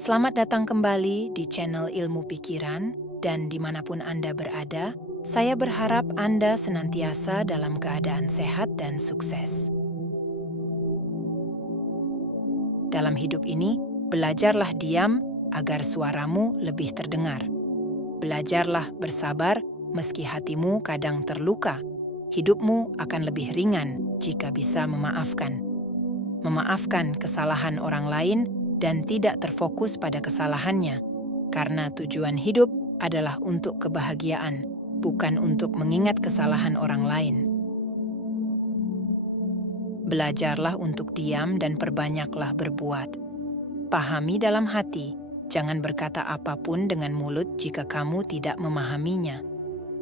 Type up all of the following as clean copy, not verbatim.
Selamat datang kembali di channel Ilmu Pikiran, dan dimanapun Anda berada, saya berharap Anda senantiasa dalam keadaan sehat dan sukses. Dalam hidup ini, belajarlah diam agar suaramu lebih terdengar. Belajarlah bersabar meski hatimu kadang terluka. Hidupmu akan lebih ringan jika bisa memaafkan. Memaafkan kesalahan orang lain dan tidak terfokus pada kesalahannya, karena tujuan hidup adalah untuk kebahagiaan, bukan untuk mengingat kesalahan orang lain. Belajarlah untuk diam dan perbanyaklah berbuat. Pahami dalam hati, jangan berkata apapun dengan mulut jika kamu tidak memahaminya.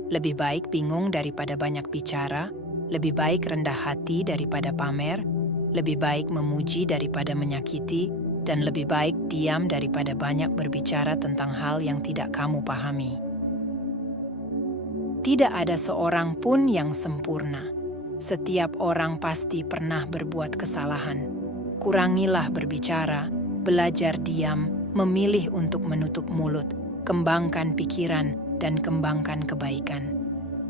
Lebih baik bingung daripada banyak bicara, lebih baik rendah hati daripada pamer, lebih baik memuji daripada menyakiti, dan lebih baik diam daripada banyak berbicara tentang hal yang tidak kamu pahami. Tidak ada seorang pun yang sempurna. Setiap orang pasti pernah berbuat kesalahan. Kurangilah berbicara, belajar diam, memilih untuk menutup mulut, kembangkan pikiran, dan kembangkan kebaikan.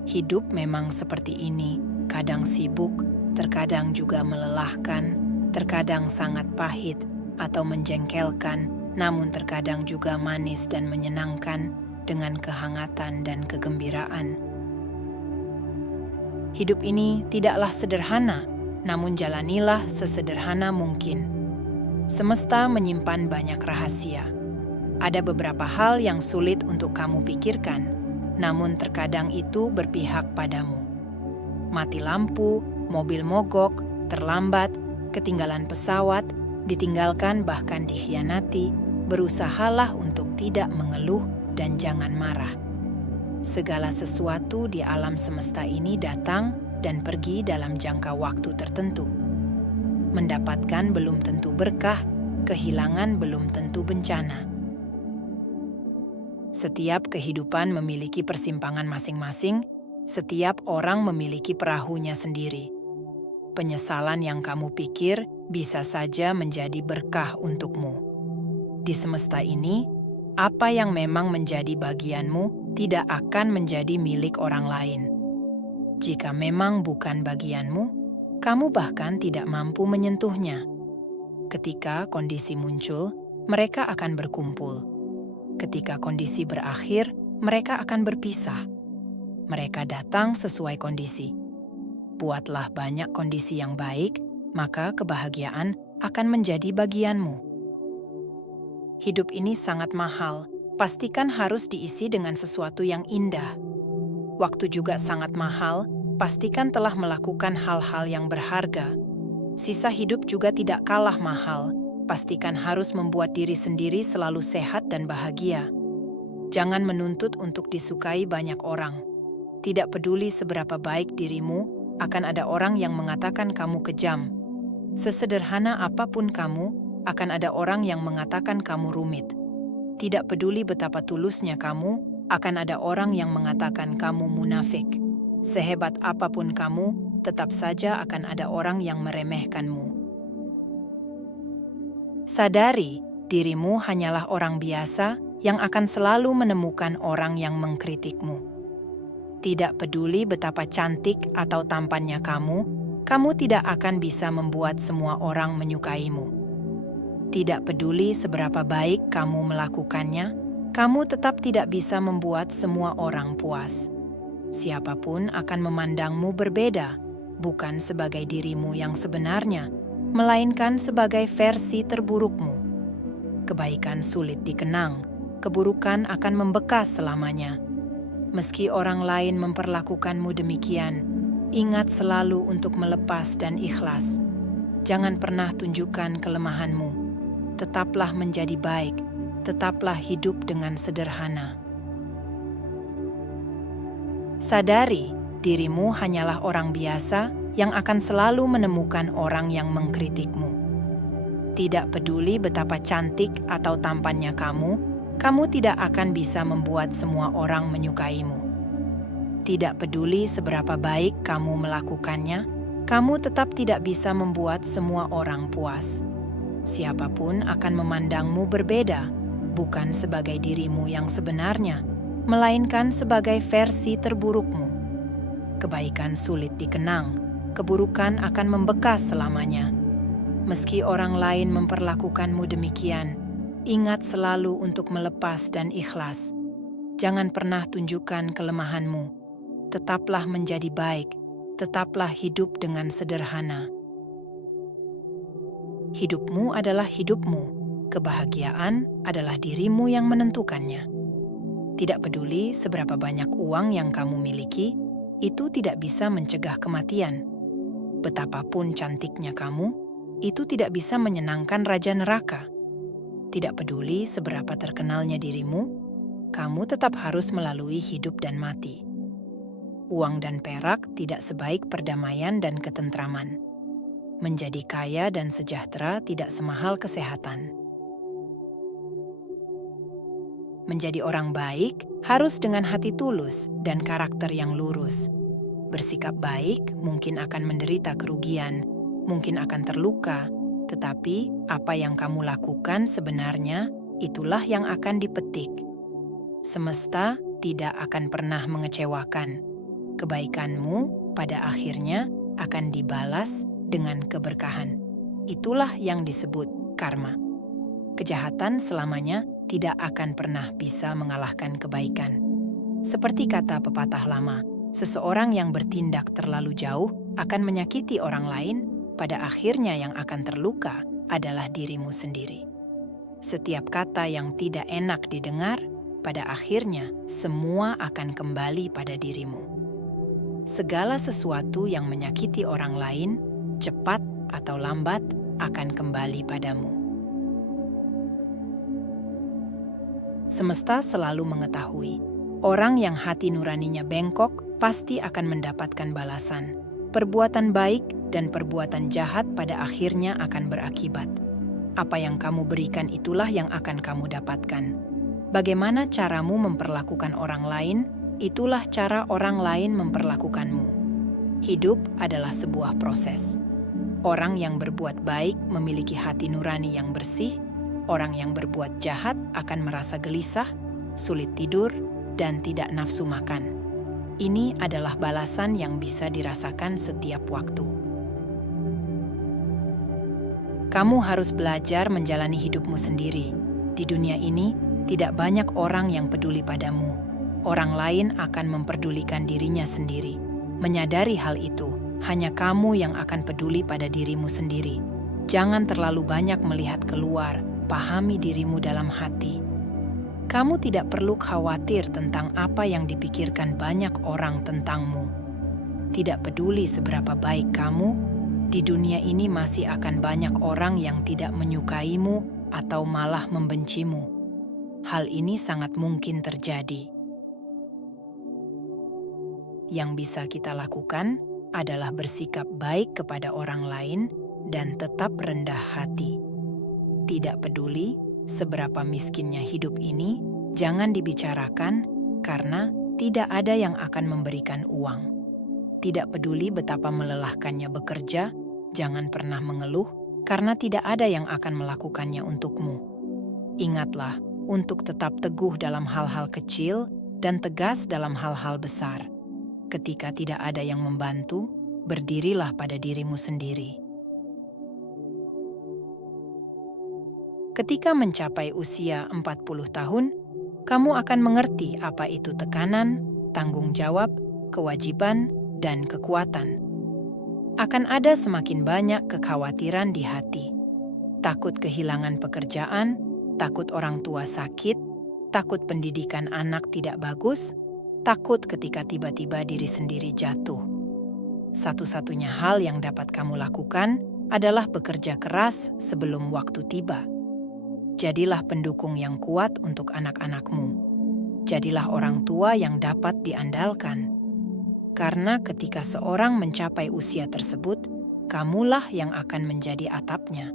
Hidup memang seperti ini, kadang sibuk, terkadang juga melelahkan, terkadang sangat pahit atau menjengkelkan, namun terkadang juga manis dan menyenangkan dengan kehangatan dan kegembiraan. Hidup ini tidaklah sederhana, namun jalanilah sesederhana mungkin. Semesta menyimpan banyak rahasia. Ada beberapa hal yang sulit untuk kamu pikirkan, namun terkadang itu berpihak padamu. Mati lampu, mobil mogok, terlambat, ketinggalan pesawat, ditinggalkan bahkan dikhianati, berusahalah untuk tidak mengeluh dan jangan marah. Segala sesuatu di alam semesta ini datang dan pergi dalam jangka waktu tertentu. Mendapatkan belum tentu berkah, kehilangan belum tentu bencana. Setiap kehidupan memiliki persimpangan masing-masing, setiap orang memiliki perahunya sendiri. Penyesalan yang kamu pikir bisa saja menjadi berkah untukmu. Di semesta ini, apa yang memang menjadi bagianmu tidak akan menjadi milik orang lain. Jika memang bukan bagianmu, kamu bahkan tidak mampu menyentuhnya. Ketika kondisi muncul, mereka akan berkumpul. Ketika kondisi berakhir, mereka akan berpisah. Mereka datang sesuai kondisi. Buatlah banyak kondisi yang baik, maka kebahagiaan akan menjadi bagianmu. Hidup ini sangat mahal, pastikan harus diisi dengan sesuatu yang indah. Waktu juga sangat mahal, pastikan telah melakukan hal-hal yang berharga. Sisa hidup juga tidak kalah mahal, pastikan harus membuat diri sendiri selalu sehat dan bahagia. Jangan menuntut untuk disukai banyak orang. Tidak peduli seberapa baik dirimu, akan ada orang yang mengatakan kamu kejam. Sesederhana apapun kamu, akan ada orang yang mengatakan kamu rumit. Tidak peduli betapa tulusnya kamu, akan ada orang yang mengatakan kamu munafik. Sehebat apapun kamu, tetap saja akan ada orang yang meremehkanmu. Sadari, dirimu hanyalah orang biasa yang akan selalu menemukan orang yang mengkritikmu. Tidak peduli betapa cantik atau tampannya kamu tidak akan bisa membuat semua orang menyukaimu. Tidak peduli seberapa baik kamu melakukannya, kamu tetap tidak bisa membuat semua orang puas. Siapapun akan memandangmu berbeda, bukan sebagai dirimu yang sebenarnya, melainkan sebagai versi terburukmu. Kebaikan sulit dikenang, keburukan akan membekas selamanya. Meski orang lain memperlakukanmu demikian, ingat selalu untuk melepas dan ikhlas. Jangan pernah tunjukkan kelemahanmu. Tetaplah menjadi baik, tetaplah hidup dengan sederhana. Sadari, dirimu hanyalah orang biasa yang akan selalu menemukan orang yang mengkritikmu. Tidak peduli betapa cantik atau tampannya kamu tidak akan bisa membuat semua orang menyukaimu. Tidak peduli seberapa baik kamu melakukannya, kamu tetap tidak bisa membuat semua orang puas. Siapapun akan memandangmu berbeda, bukan sebagai dirimu yang sebenarnya, melainkan sebagai versi terburukmu. Kebaikan sulit dikenang, keburukan akan membekas selamanya. Meski orang lain memperlakukanmu demikian, ingat selalu untuk melepas dan ikhlas. Jangan pernah tunjukkan kelemahanmu. Tetaplah menjadi baik, tetaplah hidup dengan sederhana. Hidupmu adalah hidupmu, kebahagiaan adalah dirimu yang menentukannya. Tidak peduli seberapa banyak uang yang kamu miliki, itu tidak bisa mencegah kematian. Betapapun cantiknya kamu, itu tidak bisa menyenangkan Raja Neraka. Tidak peduli seberapa terkenalnya dirimu, kamu tetap harus melalui hidup dan mati. Uang dan perak tidak sebaik perdamaian dan ketentraman. Menjadi kaya dan sejahtera tidak semahal kesehatan. Menjadi orang baik harus dengan hati tulus dan karakter yang lurus. Bersikap baik mungkin akan menderita kerugian, mungkin akan terluka, tetapi apa yang kamu lakukan sebenarnya itulah yang akan dipetik. Semesta tidak akan pernah mengecewakan. Kebaikanmu pada akhirnya akan dibalas dengan keberkahan. Itulah yang disebut karma. Kejahatan selamanya tidak akan pernah bisa mengalahkan kebaikan. Seperti kata pepatah lama, seseorang yang bertindak terlalu jauh akan menyakiti orang lain, pada akhirnya yang akan terluka adalah dirimu sendiri. Setiap kata yang tidak enak didengar, pada akhirnya semua akan kembali pada dirimu. Segala sesuatu yang menyakiti orang lain, cepat atau lambat, akan kembali padamu. Semesta selalu mengetahui, orang yang hati nuraninya bengkok pasti akan mendapatkan balasan. Perbuatan baik dan perbuatan jahat pada akhirnya akan berakibat. Apa yang kamu berikan itulah yang akan kamu dapatkan. Bagaimana caramu memperlakukan orang lain, itulah cara orang lain memperlakukanmu. Hidup adalah sebuah proses. Orang yang berbuat baik memiliki hati nurani yang bersih, orang yang berbuat jahat akan merasa gelisah, sulit tidur, dan tidak nafsu makan. Ini adalah balasan yang bisa dirasakan setiap waktu. Kamu harus belajar menjalani hidupmu sendiri. Di dunia ini, tidak banyak orang yang peduli padamu. Orang lain akan memperdulikan dirinya sendiri. Menyadari hal itu, hanya kamu yang akan peduli pada dirimu sendiri. Jangan terlalu banyak melihat keluar, pahami dirimu dalam hati. Kamu tidak perlu khawatir tentang apa yang dipikirkan banyak orang tentangmu. Tidak peduli seberapa baik kamu, di dunia ini masih akan banyak orang yang tidak menyukaimu atau malah membencimu. Hal ini sangat mungkin terjadi. Yang bisa kita lakukan adalah bersikap baik kepada orang lain dan tetap rendah hati. Tidak peduli seberapa miskinnya hidup ini, jangan dibicarakan karena tidak ada yang akan memberikan uang. Tidak peduli betapa melelahkannya bekerja, jangan pernah mengeluh karena tidak ada yang akan melakukannya untukmu. Ingatlah untuk tetap teguh dalam hal-hal kecil dan tegas dalam hal-hal besar. Ketika tidak ada yang membantu, berdirilah pada dirimu sendiri. Ketika mencapai usia 40 tahun, kamu akan mengerti apa itu tekanan, tanggung jawab, kewajiban, dan kekuatan. Akan ada semakin banyak kekhawatiran di hati. Takut kehilangan pekerjaan, takut orang tua sakit, takut pendidikan anak tidak bagus, takut ketika tiba-tiba diri sendiri jatuh. Satu-satunya hal yang dapat kamu lakukan adalah bekerja keras sebelum waktu tiba. Jadilah pendukung yang kuat untuk anak-anakmu. Jadilah orang tua yang dapat diandalkan. Karena ketika seorang mencapai usia tersebut, kamulah yang akan menjadi atapnya.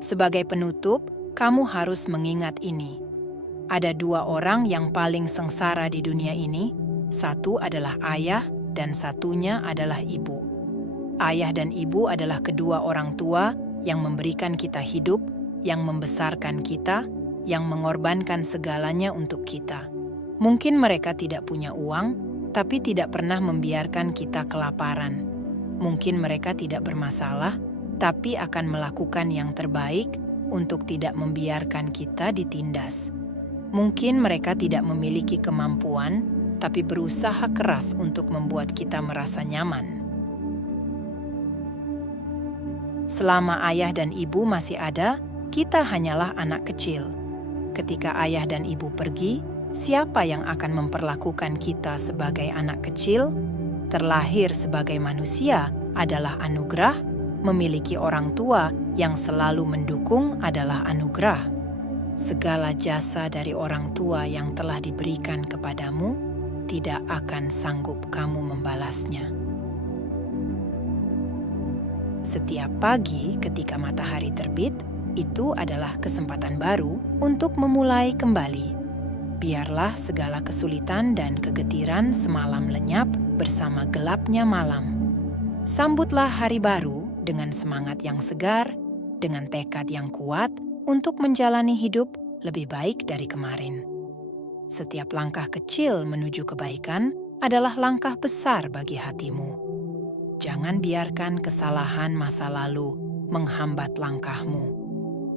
Sebagai penutup, kamu harus mengingat ini. Ada dua orang yang paling sengsara di dunia ini, satu adalah ayah dan satunya adalah ibu. Ayah dan ibu adalah kedua orang tua yang memberikan kita hidup, yang membesarkan kita, yang mengorbankan segalanya untuk kita. Mungkin mereka tidak punya uang, tapi tidak pernah membiarkan kita kelaparan. Mungkin mereka tidak bermasalah, tapi akan melakukan yang terbaik untuk tidak membiarkan kita ditindas. Mungkin mereka tidak memiliki kemampuan, tapi berusaha keras untuk membuat kita merasa nyaman. Selama ayah dan ibu masih ada, kita hanyalah anak kecil. Ketika ayah dan ibu pergi, siapa yang akan memperlakukan kita sebagai anak kecil? Terlahir sebagai manusia adalah anugerah, memiliki orang tua yang selalu mendukung adalah anugerah. Segala jasa dari orang tua yang telah diberikan kepadamu tidak akan sanggup kamu membalasnya. Setiap pagi ketika matahari terbit, itu adalah kesempatan baru untuk memulai kembali. Biarlah segala kesulitan dan kegetiran semalam lenyap bersama gelapnya malam. Sambutlah hari baru dengan semangat yang segar, dengan tekad yang kuat untuk menjalani hidup lebih baik dari kemarin. Setiap langkah kecil menuju kebaikan adalah langkah besar bagi hatimu. Jangan biarkan kesalahan masa lalu menghambat langkahmu.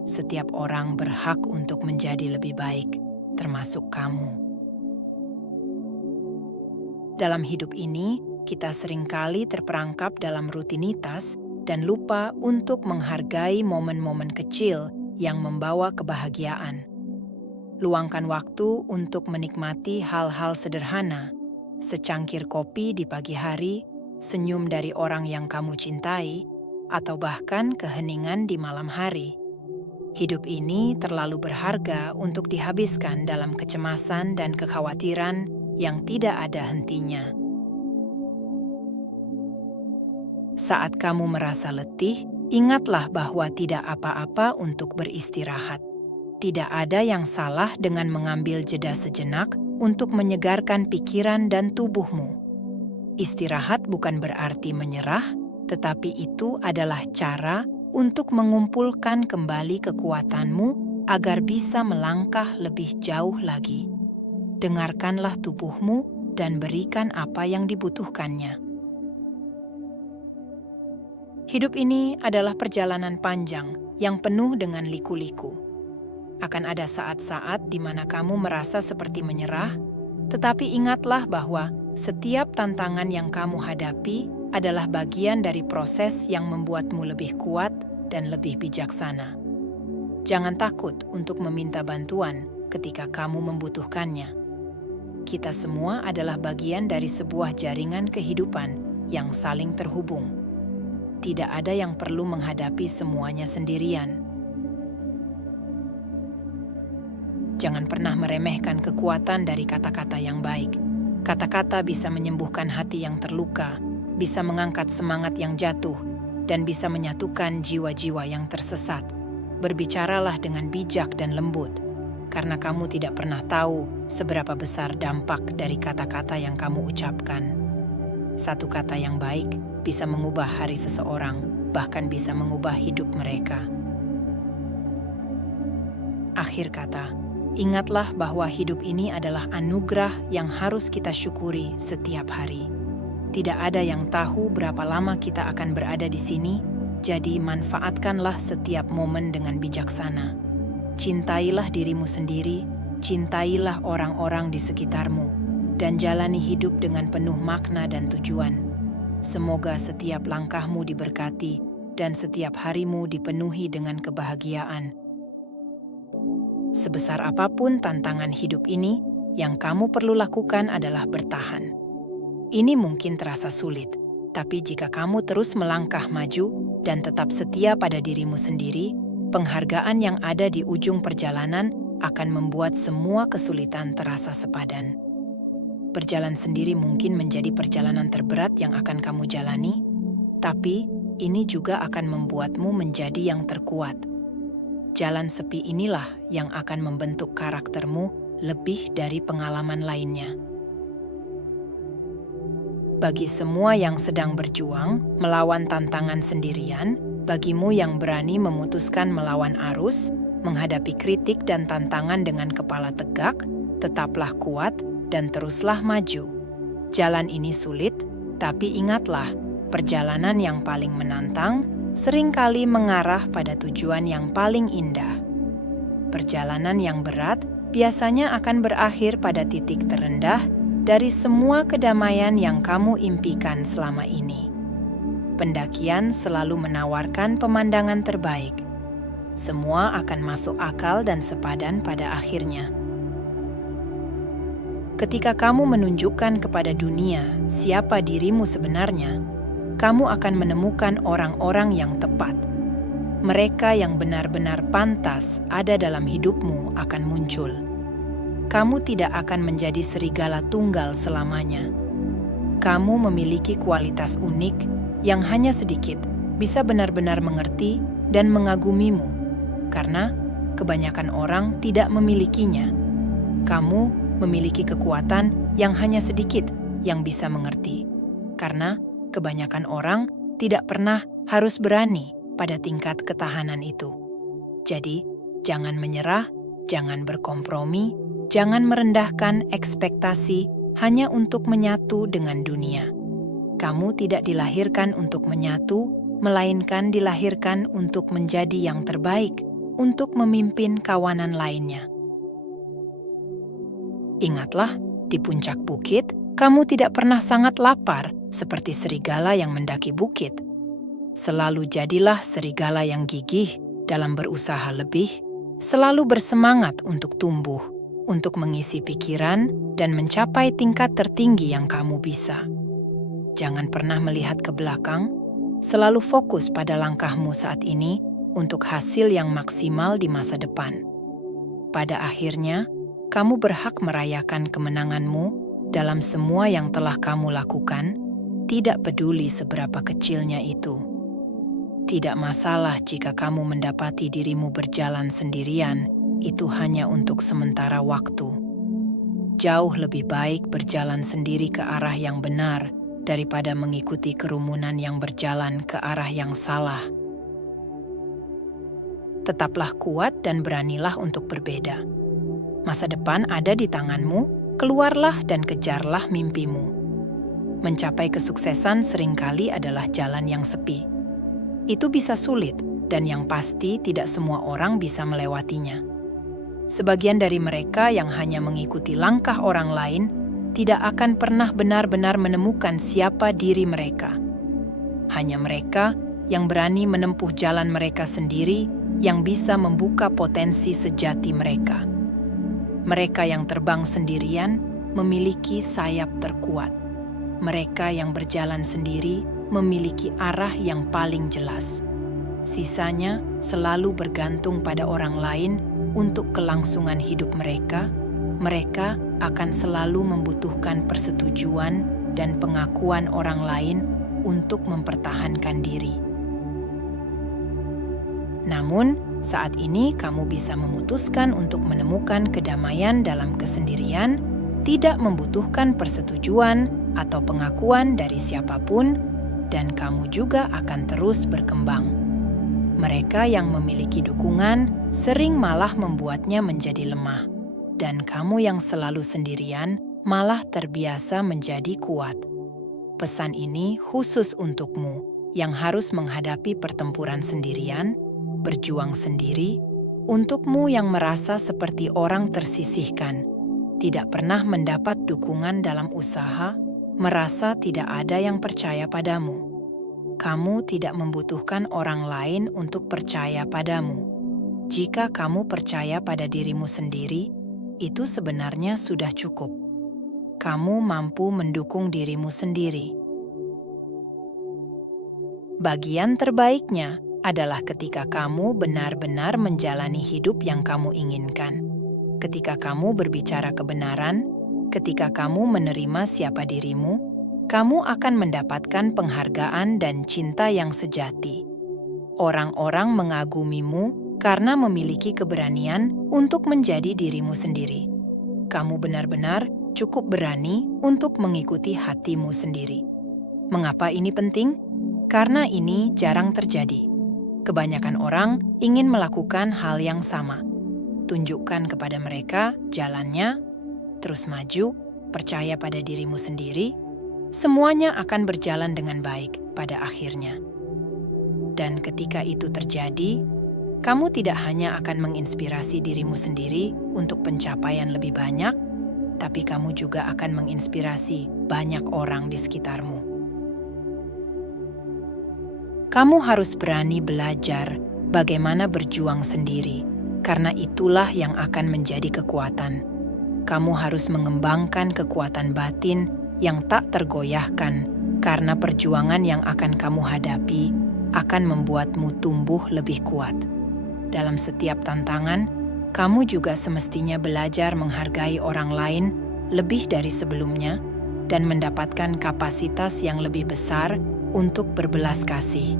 Setiap orang berhak untuk menjadi lebih baik, termasuk kamu. Dalam hidup ini, kita seringkali terperangkap dalam rutinitas dan lupa untuk menghargai momen-momen kecil yang membawa kebahagiaan. Luangkan waktu untuk menikmati hal-hal sederhana, secangkir kopi di pagi hari, senyum dari orang yang kamu cintai, atau bahkan keheningan di malam hari. Hidup ini terlalu berharga untuk dihabiskan dalam kecemasan dan kekhawatiran yang tidak ada hentinya. Saat kamu merasa letih, ingatlah bahwa tidak apa-apa untuk beristirahat. Tidak ada yang salah dengan mengambil jeda sejenak untuk menyegarkan pikiran dan tubuhmu. Istirahat bukan berarti menyerah, tetapi itu adalah cara untuk mengumpulkan kembali kekuatanmu agar bisa melangkah lebih jauh lagi. Dengarkanlah tubuhmu dan berikan apa yang dibutuhkannya. Hidup ini adalah perjalanan panjang yang penuh dengan liku-liku. Akan ada saat-saat di mana kamu merasa seperti menyerah, tetapi ingatlah bahwa setiap tantangan yang kamu hadapi adalah bagian dari proses yang membuatmu lebih kuat dan lebih bijaksana. Jangan takut untuk meminta bantuan ketika kamu membutuhkannya. Kita semua adalah bagian dari sebuah jaringan kehidupan yang saling terhubung. Tidak ada yang perlu menghadapi semuanya sendirian. Jangan pernah meremehkan kekuatan dari kata-kata yang baik. Kata-kata bisa menyembuhkan hati yang terluka, bisa mengangkat semangat yang jatuh, dan bisa menyatukan jiwa-jiwa yang tersesat. Berbicaralah dengan bijak dan lembut, karena kamu tidak pernah tahu seberapa besar dampak dari kata-kata yang kamu ucapkan. Satu kata yang baik bisa mengubah hari seseorang, bahkan bisa mengubah hidup mereka. Akhir kata, ingatlah bahwa hidup ini adalah anugerah yang harus kita syukuri setiap hari. Tidak ada yang tahu berapa lama kita akan berada di sini, jadi manfaatkanlah setiap momen dengan bijaksana. Cintailah dirimu sendiri, cintailah orang-orang di sekitarmu, dan jalani hidup dengan penuh makna dan tujuan. Semoga setiap langkahmu diberkati dan setiap harimu dipenuhi dengan kebahagiaan. Sebesar apapun tantangan hidup ini, yang kamu perlu lakukan adalah bertahan. Ini mungkin terasa sulit, tapi jika kamu terus melangkah maju dan tetap setia pada dirimu sendiri, penghargaan yang ada di ujung perjalanan akan membuat semua kesulitan terasa sepadan. Berjalan sendiri mungkin menjadi perjalanan terberat yang akan kamu jalani, tapi ini juga akan membuatmu menjadi yang terkuat. Jalan sepi inilah yang akan membentuk karaktermu lebih dari pengalaman lainnya. Bagi semua yang sedang berjuang melawan tantangan sendirian, Bagimu yang berani memutuskan melawan arus, menghadapi kritik dan tantangan dengan kepala tegak, tetaplah kuat dan teruslah maju. Jalan ini sulit, tapi ingatlah, perjalanan yang paling menantang seringkali mengarah pada tujuan yang paling indah. Perjalanan yang berat biasanya akan berakhir pada titik terendah dari semua kedamaian yang kamu impikan selama ini. Pendakian selalu menawarkan pemandangan terbaik. Semua akan masuk akal dan sepadan pada akhirnya. Ketika kamu menunjukkan kepada dunia siapa dirimu sebenarnya, kamu akan menemukan orang-orang yang tepat. Mereka yang benar-benar pantas ada dalam hidupmu akan muncul. Kamu tidak akan menjadi serigala tunggal selamanya. Kamu memiliki kualitas unik yang hanya sedikit bisa benar-benar mengerti dan mengagumimu, karena kebanyakan orang tidak memilikinya. Kamu memiliki kekuatan yang hanya sedikit yang bisa mengerti, karena kebanyakan orang tidak pernah harus berani pada tingkat ketahanan itu. Jadi, jangan menyerah, jangan berkompromi, jangan merendahkan ekspektasi hanya untuk menyatu dengan dunia. Kamu tidak dilahirkan untuk menyatu, melainkan dilahirkan untuk menjadi yang terbaik, untuk memimpin kawanan lainnya. Ingatlah, di puncak bukit, kamu tidak pernah sangat lapar seperti serigala yang mendaki bukit. Selalu jadilah serigala yang gigih dalam berusaha lebih, selalu bersemangat untuk tumbuh, untuk mengisi pikiran dan mencapai tingkat tertinggi yang kamu bisa. Jangan pernah melihat ke belakang, selalu fokus pada langkahmu saat ini untuk hasil yang maksimal di masa depan. Pada akhirnya, kamu berhak merayakan kemenanganmu dalam semua yang telah kamu lakukan, tidak peduli seberapa kecilnya itu. Tidak masalah jika kamu mendapati dirimu berjalan sendirian, itu hanya untuk sementara waktu. Jauh lebih baik berjalan sendiri ke arah yang benar daripada mengikuti kerumunan yang berjalan ke arah yang salah. Tetaplah kuat dan beranilah untuk berbeda. Masa depan ada di tanganmu, keluarlah dan kejarlah mimpimu. Mencapai kesuksesan seringkali adalah jalan yang sepi. Itu bisa sulit, dan yang pasti tidak semua orang bisa melewatinya. Sebagian dari mereka yang hanya mengikuti langkah orang lain tidak akan pernah benar-benar menemukan siapa diri mereka. Hanya mereka yang berani menempuh jalan mereka sendiri yang bisa membuka potensi sejati mereka. Mereka yang terbang sendirian memiliki sayap terkuat. Mereka yang berjalan sendiri memiliki arah yang paling jelas. Sisanya selalu bergantung pada orang lain untuk kelangsungan hidup mereka. Mereka akan selalu membutuhkan persetujuan dan pengakuan orang lain untuk mempertahankan diri. Namun, saat ini kamu bisa memutuskan untuk menemukan kedamaian dalam kesendirian, tidak membutuhkan persetujuan atau pengakuan dari siapapun, dan kamu juga akan terus berkembang. Mereka yang memiliki dukungan sering malah membuatnya menjadi lemah, dan kamu yang selalu sendirian malah terbiasa menjadi kuat. Pesan ini khusus untukmu yang harus menghadapi pertempuran sendirian, berjuang sendiri, untukmu yang merasa seperti orang tersisihkan, tidak pernah mendapat dukungan dalam usaha, merasa tidak ada yang percaya padamu. Kamu tidak membutuhkan orang lain untuk percaya padamu. Jika kamu percaya pada dirimu sendiri, itu sebenarnya sudah cukup. Kamu mampu mendukung dirimu sendiri. Bagian terbaiknya adalah ketika kamu benar-benar menjalani hidup yang kamu inginkan. Ketika kamu berbicara kebenaran, ketika kamu menerima siapa dirimu, kamu akan mendapatkan penghargaan dan cinta yang sejati. Orang-orang mengagumimu karena memiliki keberanian untuk menjadi dirimu sendiri. Kamu benar-benar cukup berani untuk mengikuti hatimu sendiri. Mengapa ini penting? Karena ini jarang terjadi. Kebanyakan orang ingin melakukan hal yang sama. Tunjukkan kepada mereka jalannya, terus maju, percaya pada dirimu sendiri, semuanya akan berjalan dengan baik pada akhirnya. Dan ketika itu terjadi, kamu tidak hanya akan menginspirasi dirimu sendiri untuk pencapaian lebih banyak, tapi kamu juga akan menginspirasi banyak orang di sekitarmu. Kamu harus berani belajar bagaimana berjuang sendiri, karena itulah yang akan menjadi kekuatan. Kamu harus mengembangkan kekuatan batin yang tak tergoyahkan, karena perjuangan yang akan kamu hadapi akan membuatmu tumbuh lebih kuat. Dalam setiap tantangan, kamu juga semestinya belajar menghargai orang lain lebih dari sebelumnya dan mendapatkan kapasitas yang lebih besar untuk berbelas kasih.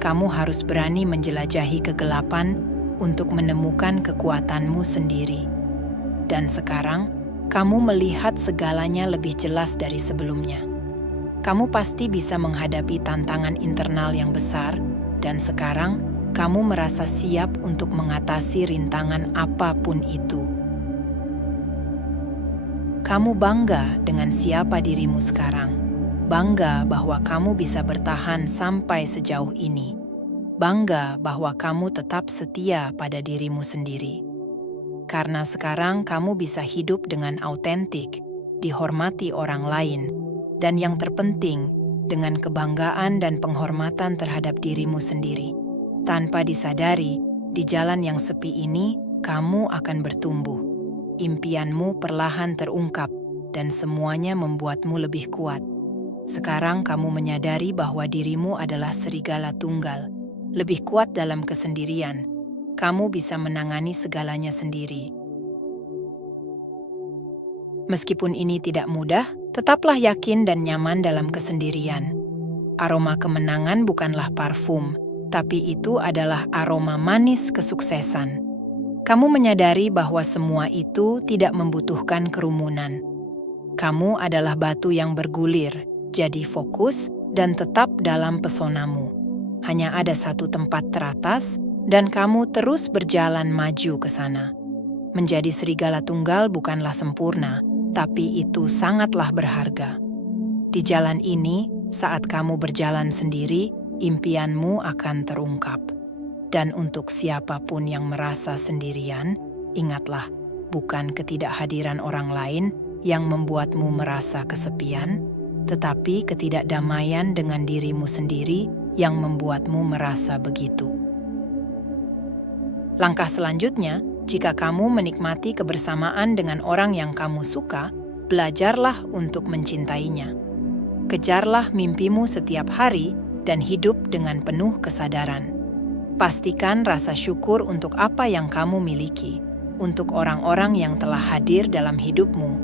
Kamu harus berani menjelajahi kegelapan untuk menemukan kekuatanmu sendiri. Dan sekarang, kamu melihat segalanya lebih jelas dari sebelumnya. Kamu pasti bisa menghadapi tantangan internal yang besar, dan sekarang kamu merasa siap untuk mengatasi rintangan apapun itu. Kamu bangga dengan siapa dirimu sekarang. Bangga bahwa kamu bisa bertahan sampai sejauh ini. Bangga bahwa kamu tetap setia pada dirimu sendiri. Karena sekarang kamu bisa hidup dengan autentik, dihormati orang lain, dan yang terpenting, dengan kebanggaan dan penghormatan terhadap dirimu sendiri. Tanpa disadari, di jalan yang sepi ini, kamu akan bertumbuh. Impianmu perlahan terungkap, dan semuanya membuatmu lebih kuat. Sekarang kamu menyadari bahwa dirimu adalah serigala tunggal, lebih kuat dalam kesendirian. Kamu bisa menangani segalanya sendiri. Meskipun ini tidak mudah, tetaplah yakin dan nyaman dalam kesendirian. Aroma kemenangan bukanlah parfum, tapi itu adalah aroma manis kesuksesan. Kamu menyadari bahwa semua itu tidak membutuhkan kerumunan. Kamu adalah batu yang bergulir, jadi fokus dan tetap dalam pesonamu. Hanya ada satu tempat teratas, dan kamu terus berjalan maju ke sana. Menjadi serigala tunggal bukanlah sempurna, tapi itu sangatlah berharga. Di jalan ini, saat kamu berjalan sendiri, impianmu akan terungkap. Dan untuk siapapun yang merasa sendirian, ingatlah, bukan ketidakhadiran orang lain yang membuatmu merasa kesepian, tetapi ketidakdamaian dengan dirimu sendiri yang membuatmu merasa begitu. Langkah selanjutnya, jika kamu menikmati kebersamaan dengan orang yang kamu suka, belajarlah untuk mencintainya. Kejarlah mimpimu setiap hari dan hidup dengan penuh kesadaran. Pastikan rasa syukur untuk apa yang kamu miliki, untuk orang-orang yang telah hadir dalam hidupmu,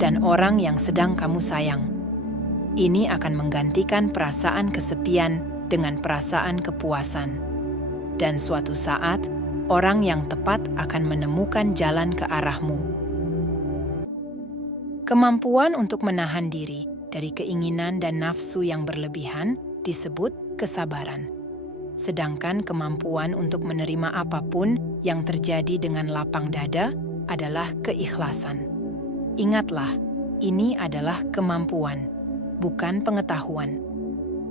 dan orang yang sedang kamu sayang. Ini akan menggantikan perasaan kesepian dengan perasaan kepuasan. Dan suatu saat, orang yang tepat akan menemukan jalan ke arahmu. Kemampuan untuk menahan diri dari keinginan dan nafsu yang berlebihan disebut kesabaran. Sedangkan kemampuan untuk menerima apapun yang terjadi dengan lapang dada adalah keikhlasan. Ingatlah, ini adalah kemampuan, bukan pengetahuan.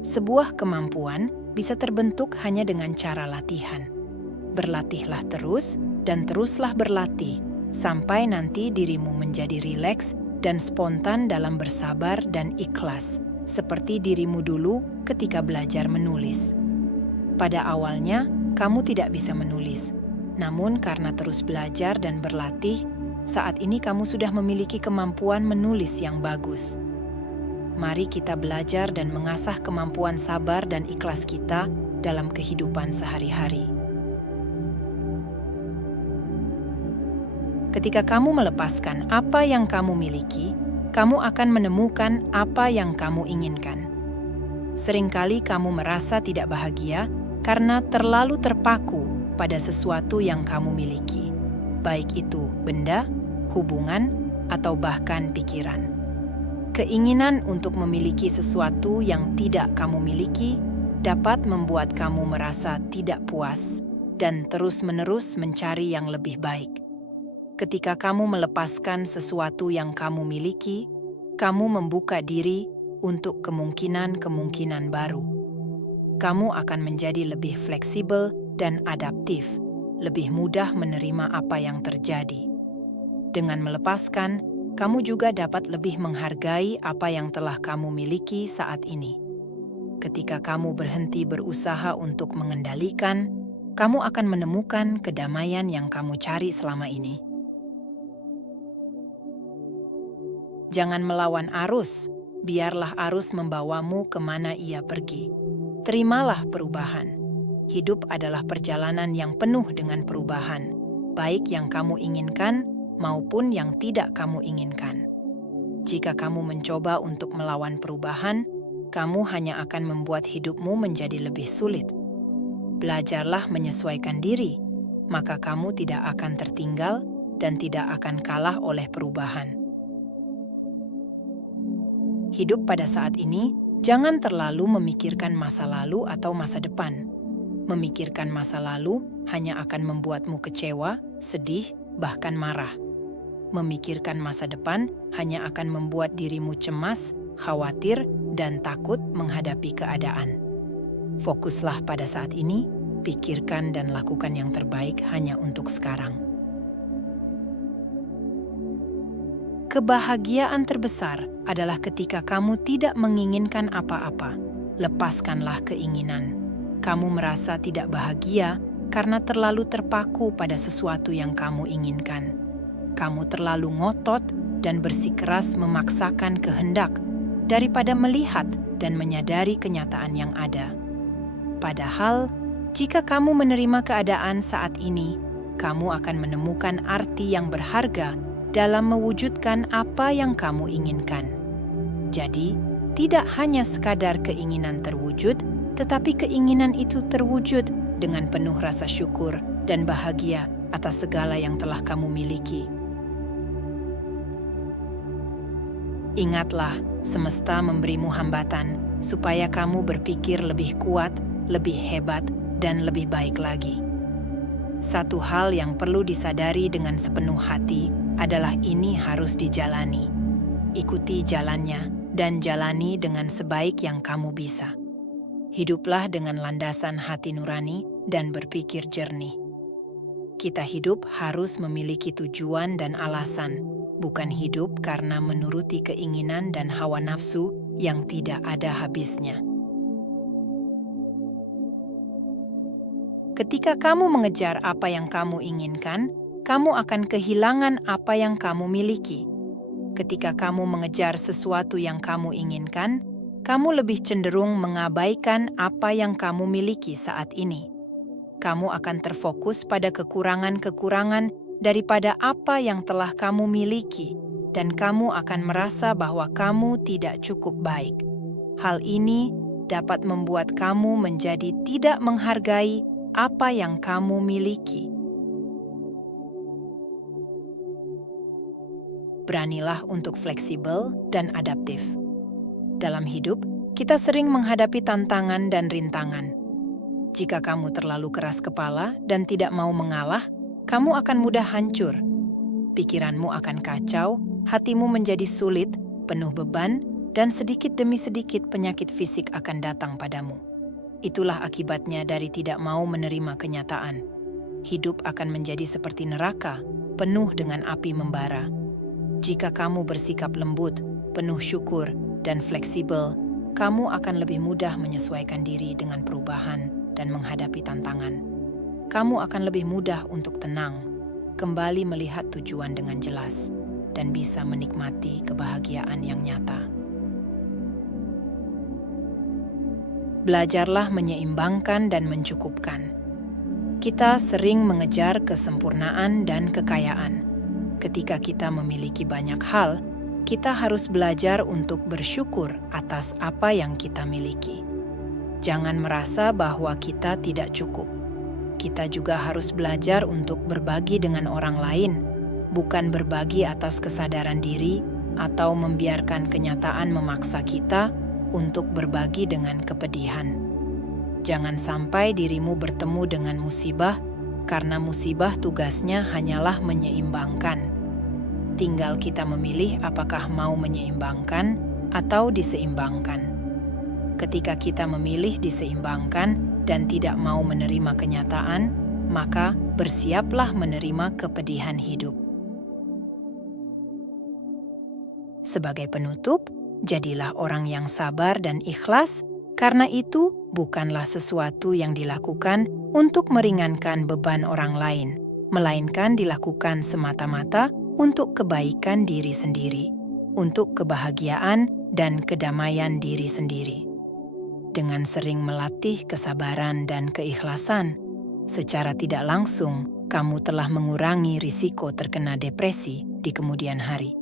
Sebuah kemampuan bisa terbentuk hanya dengan cara latihan. Berlatihlah terus dan teruslah berlatih sampai nanti dirimu menjadi rileks dan spontan dalam bersabar dan ikhlas, seperti dirimu dulu ketika belajar menulis. Pada awalnya, kamu tidak bisa menulis, namun karena terus belajar dan berlatih, saat ini kamu sudah memiliki kemampuan menulis yang bagus. Mari kita belajar dan mengasah kemampuan sabar dan ikhlas kita dalam kehidupan sehari-hari. Ketika kamu melepaskan apa yang kamu miliki, kamu akan menemukan apa yang kamu inginkan. Seringkali kamu merasa tidak bahagia karena terlalu terpaku pada sesuatu yang kamu miliki, baik itu benda, hubungan, atau bahkan pikiran. Keinginan untuk memiliki sesuatu yang tidak kamu miliki dapat membuat kamu merasa tidak puas dan terus-menerus mencari yang lebih baik. Ketika kamu melepaskan sesuatu yang kamu miliki, kamu membuka diri untuk kemungkinan-kemungkinan baru. Kamu akan menjadi lebih fleksibel dan adaptif, lebih mudah menerima apa yang terjadi. Dengan melepaskan, kamu juga dapat lebih menghargai apa yang telah kamu miliki saat ini. Ketika kamu berhenti berusaha untuk mengendalikan, kamu akan menemukan kedamaian yang kamu cari selama ini. Jangan melawan arus, biarlah arus membawamu kemana ia pergi. Terimalah perubahan. Hidup adalah perjalanan yang penuh dengan perubahan, baik yang kamu inginkan maupun yang tidak kamu inginkan. Jika kamu mencoba untuk melawan perubahan, kamu hanya akan membuat hidupmu menjadi lebih sulit. Belajarlah menyesuaikan diri, maka kamu tidak akan tertinggal dan tidak akan kalah oleh perubahan. Hidup pada saat ini, jangan terlalu memikirkan masa lalu atau masa depan. Memikirkan masa lalu hanya akan membuatmu kecewa, sedih, bahkan marah. Memikirkan masa depan hanya akan membuat dirimu cemas, khawatir, dan takut menghadapi keadaan. Fokuslah pada saat ini, pikirkan dan lakukan yang terbaik hanya untuk sekarang. Kebahagiaan terbesar adalah ketika kamu tidak menginginkan apa-apa. Lepaskanlah keinginan. Kamu merasa tidak bahagia karena terlalu terpaku pada sesuatu yang kamu inginkan. Kamu terlalu ngotot dan bersikeras memaksakan kehendak daripada melihat dan menyadari kenyataan yang ada. Padahal, jika kamu menerima keadaan saat ini, kamu akan menemukan arti yang berharga dalam mewujudkan apa yang kamu inginkan. Jadi, tidak hanya sekadar keinginan terwujud, tetapi keinginan itu terwujud dengan penuh rasa syukur dan bahagia atas segala yang telah kamu miliki. Ingatlah, semesta memberimu hambatan supaya kamu berpikir lebih kuat, lebih hebat, dan lebih baik lagi. Satu hal yang perlu disadari dengan sepenuh hati adalah ini harus dijalani. Ikuti jalannya dan jalani dengan sebaik yang kamu bisa. Hiduplah dengan landasan hati nurani dan berpikir jernih. Kita hidup harus memiliki tujuan dan alasan, bukan hidup karena menuruti keinginan dan hawa nafsu yang tidak ada habisnya. Ketika kamu mengejar apa yang kamu inginkan, kamu akan kehilangan apa yang kamu miliki. Ketika kamu mengejar sesuatu yang kamu inginkan, kamu lebih cenderung mengabaikan apa yang kamu miliki saat ini. Kamu akan terfokus pada kekurangan-kekurangan daripada apa yang telah kamu miliki, dan kamu akan merasa bahwa kamu tidak cukup baik. Hal ini dapat membuat kamu menjadi tidak menghargai apa yang kamu miliki. Beranilah untuk fleksibel dan adaptif. Dalam hidup, kita sering menghadapi tantangan dan rintangan. Jika kamu terlalu keras kepala dan tidak mau mengalah, kamu akan mudah hancur. Pikiranmu akan kacau, hatimu menjadi sulit, penuh beban, dan sedikit demi sedikit penyakit fisik akan datang padamu. Itulah akibatnya dari tidak mau menerima kenyataan. Hidup akan menjadi seperti neraka, penuh dengan api membara. Jika kamu bersikap lembut, penuh syukur, dan fleksibel, kamu akan lebih mudah menyesuaikan diri dengan perubahan dan menghadapi tantangan. Kamu akan lebih mudah untuk tenang, kembali melihat tujuan dengan jelas, dan bisa menikmati kebahagiaan yang nyata. Belajarlah menyeimbangkan dan mencukupkan. Kita sering mengejar kesempurnaan dan kekayaan. Ketika kita memiliki banyak hal, kita harus belajar untuk bersyukur atas apa yang kita miliki. Jangan merasa bahwa kita tidak cukup. Kita juga harus belajar untuk berbagi dengan orang lain, bukan berbagi atas kesadaran diri atau membiarkan kenyataan memaksa kita untuk berbagi dengan kepedihan. Jangan sampai dirimu bertemu dengan musibah, karena musibah tugasnya hanyalah menyeimbangkan. Tinggal kita memilih apakah mau menyeimbangkan atau diseimbangkan. Ketika kita memilih diseimbangkan dan tidak mau menerima kenyataan, maka bersiaplah menerima kepedihan hidup. Sebagai penutup, jadilah orang yang sabar dan ikhlas, karena itu bukanlah sesuatu yang dilakukan untuk meringankan beban orang lain, melainkan dilakukan semata-mata untuk kebaikan diri sendiri, untuk kebahagiaan dan kedamaian diri sendiri. Dengan sering melatih kesabaran dan keikhlasan, secara tidak langsung kamu telah mengurangi risiko terkena depresi di kemudian hari.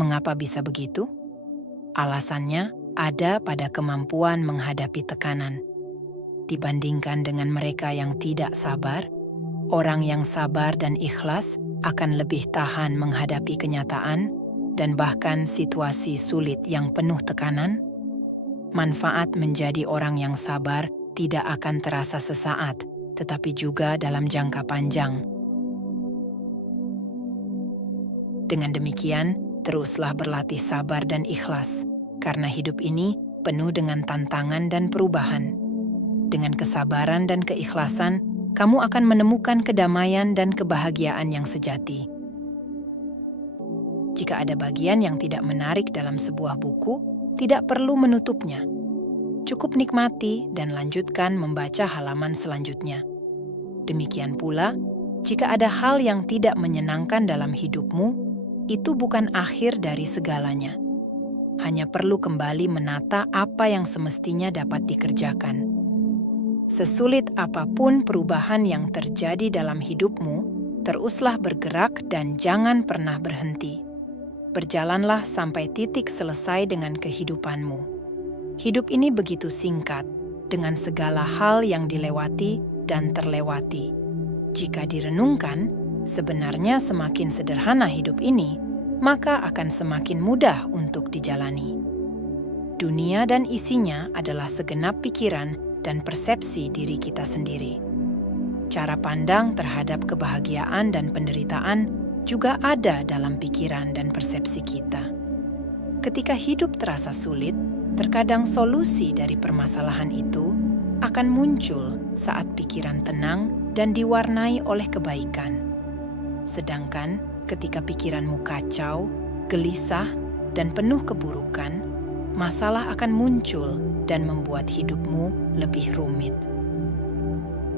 Mengapa bisa begitu? Alasannya ada pada kemampuan menghadapi tekanan. Dibandingkan dengan mereka yang tidak sabar, orang yang sabar dan ikhlas akan lebih tahan menghadapi kenyataan dan bahkan situasi sulit yang penuh tekanan. Manfaat menjadi orang yang sabar tidak akan terasa sesaat, tetapi juga dalam jangka panjang. Dengan demikian, teruslah berlatih sabar dan ikhlas, karena hidup ini penuh dengan tantangan dan perubahan. Dengan kesabaran dan keikhlasan, kamu akan menemukan kedamaian dan kebahagiaan yang sejati. Jika ada bagian yang tidak menarik dalam sebuah buku, tidak perlu menutupnya. Cukup nikmati dan lanjutkan membaca halaman selanjutnya. Demikian pula, jika ada hal yang tidak menyenangkan dalam hidupmu, itu bukan akhir dari segalanya. Hanya perlu kembali menata apa yang semestinya dapat dikerjakan. Sesulit apapun perubahan yang terjadi dalam hidupmu, teruslah bergerak dan jangan pernah berhenti. Berjalanlah sampai titik selesai dengan kehidupanmu. Hidup ini begitu singkat, dengan segala hal yang dilewati dan terlewati. Jika direnungkan, sebenarnya semakin sederhana hidup ini, maka akan semakin mudah untuk dijalani. Dunia dan isinya adalah segenap pikiran dan persepsi diri kita sendiri. Cara pandang terhadap kebahagiaan dan penderitaan juga ada dalam pikiran dan persepsi kita. Ketika hidup terasa sulit, terkadang solusi dari permasalahan itu akan muncul saat pikiran tenang dan diwarnai oleh kebaikan. Sedangkan ketika pikiranmu kacau, gelisah, dan penuh keburukan, masalah akan muncul dan membuat hidupmu lebih rumit.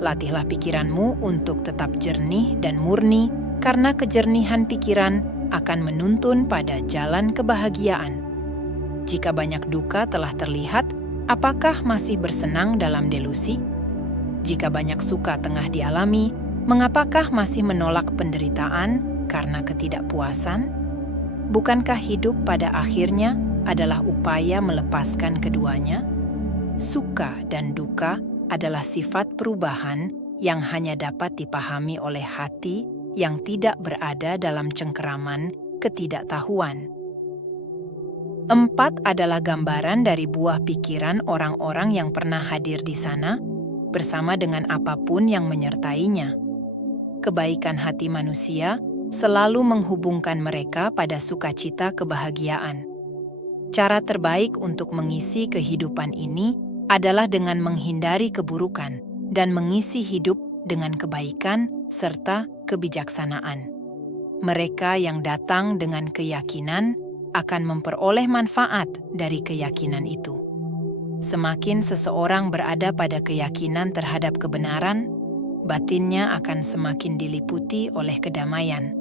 Latihlah pikiranmu untuk tetap jernih dan murni, karena kejernihan pikiran akan menuntun pada jalan kebahagiaan. Jika banyak duka telah terlihat, apakah masih bersenang dalam delusi? Jika banyak suka tengah dialami, mengapakah masih menolak penderitaan karena ketidakpuasan? Bukankah hidup pada akhirnya adalah upaya melepaskan keduanya? Suka dan duka adalah sifat perubahan yang hanya dapat dipahami oleh hati yang tidak berada dalam cengkeraman ketidaktahuan. 4 adalah gambaran dari buah pikiran orang-orang yang pernah hadir di sana, bersama dengan apapun yang menyertainya. Kebaikan hati manusia selalu menghubungkan mereka pada sukacita kebahagiaan. Cara terbaik untuk mengisi kehidupan ini adalah dengan menghindari keburukan dan mengisi hidup dengan kebaikan serta kebijaksanaan. Mereka yang datang dengan keyakinan akan memperoleh manfaat dari keyakinan itu. Semakin seseorang berada pada keyakinan terhadap kebenaran, batinnya akan semakin diliputi oleh kedamaian.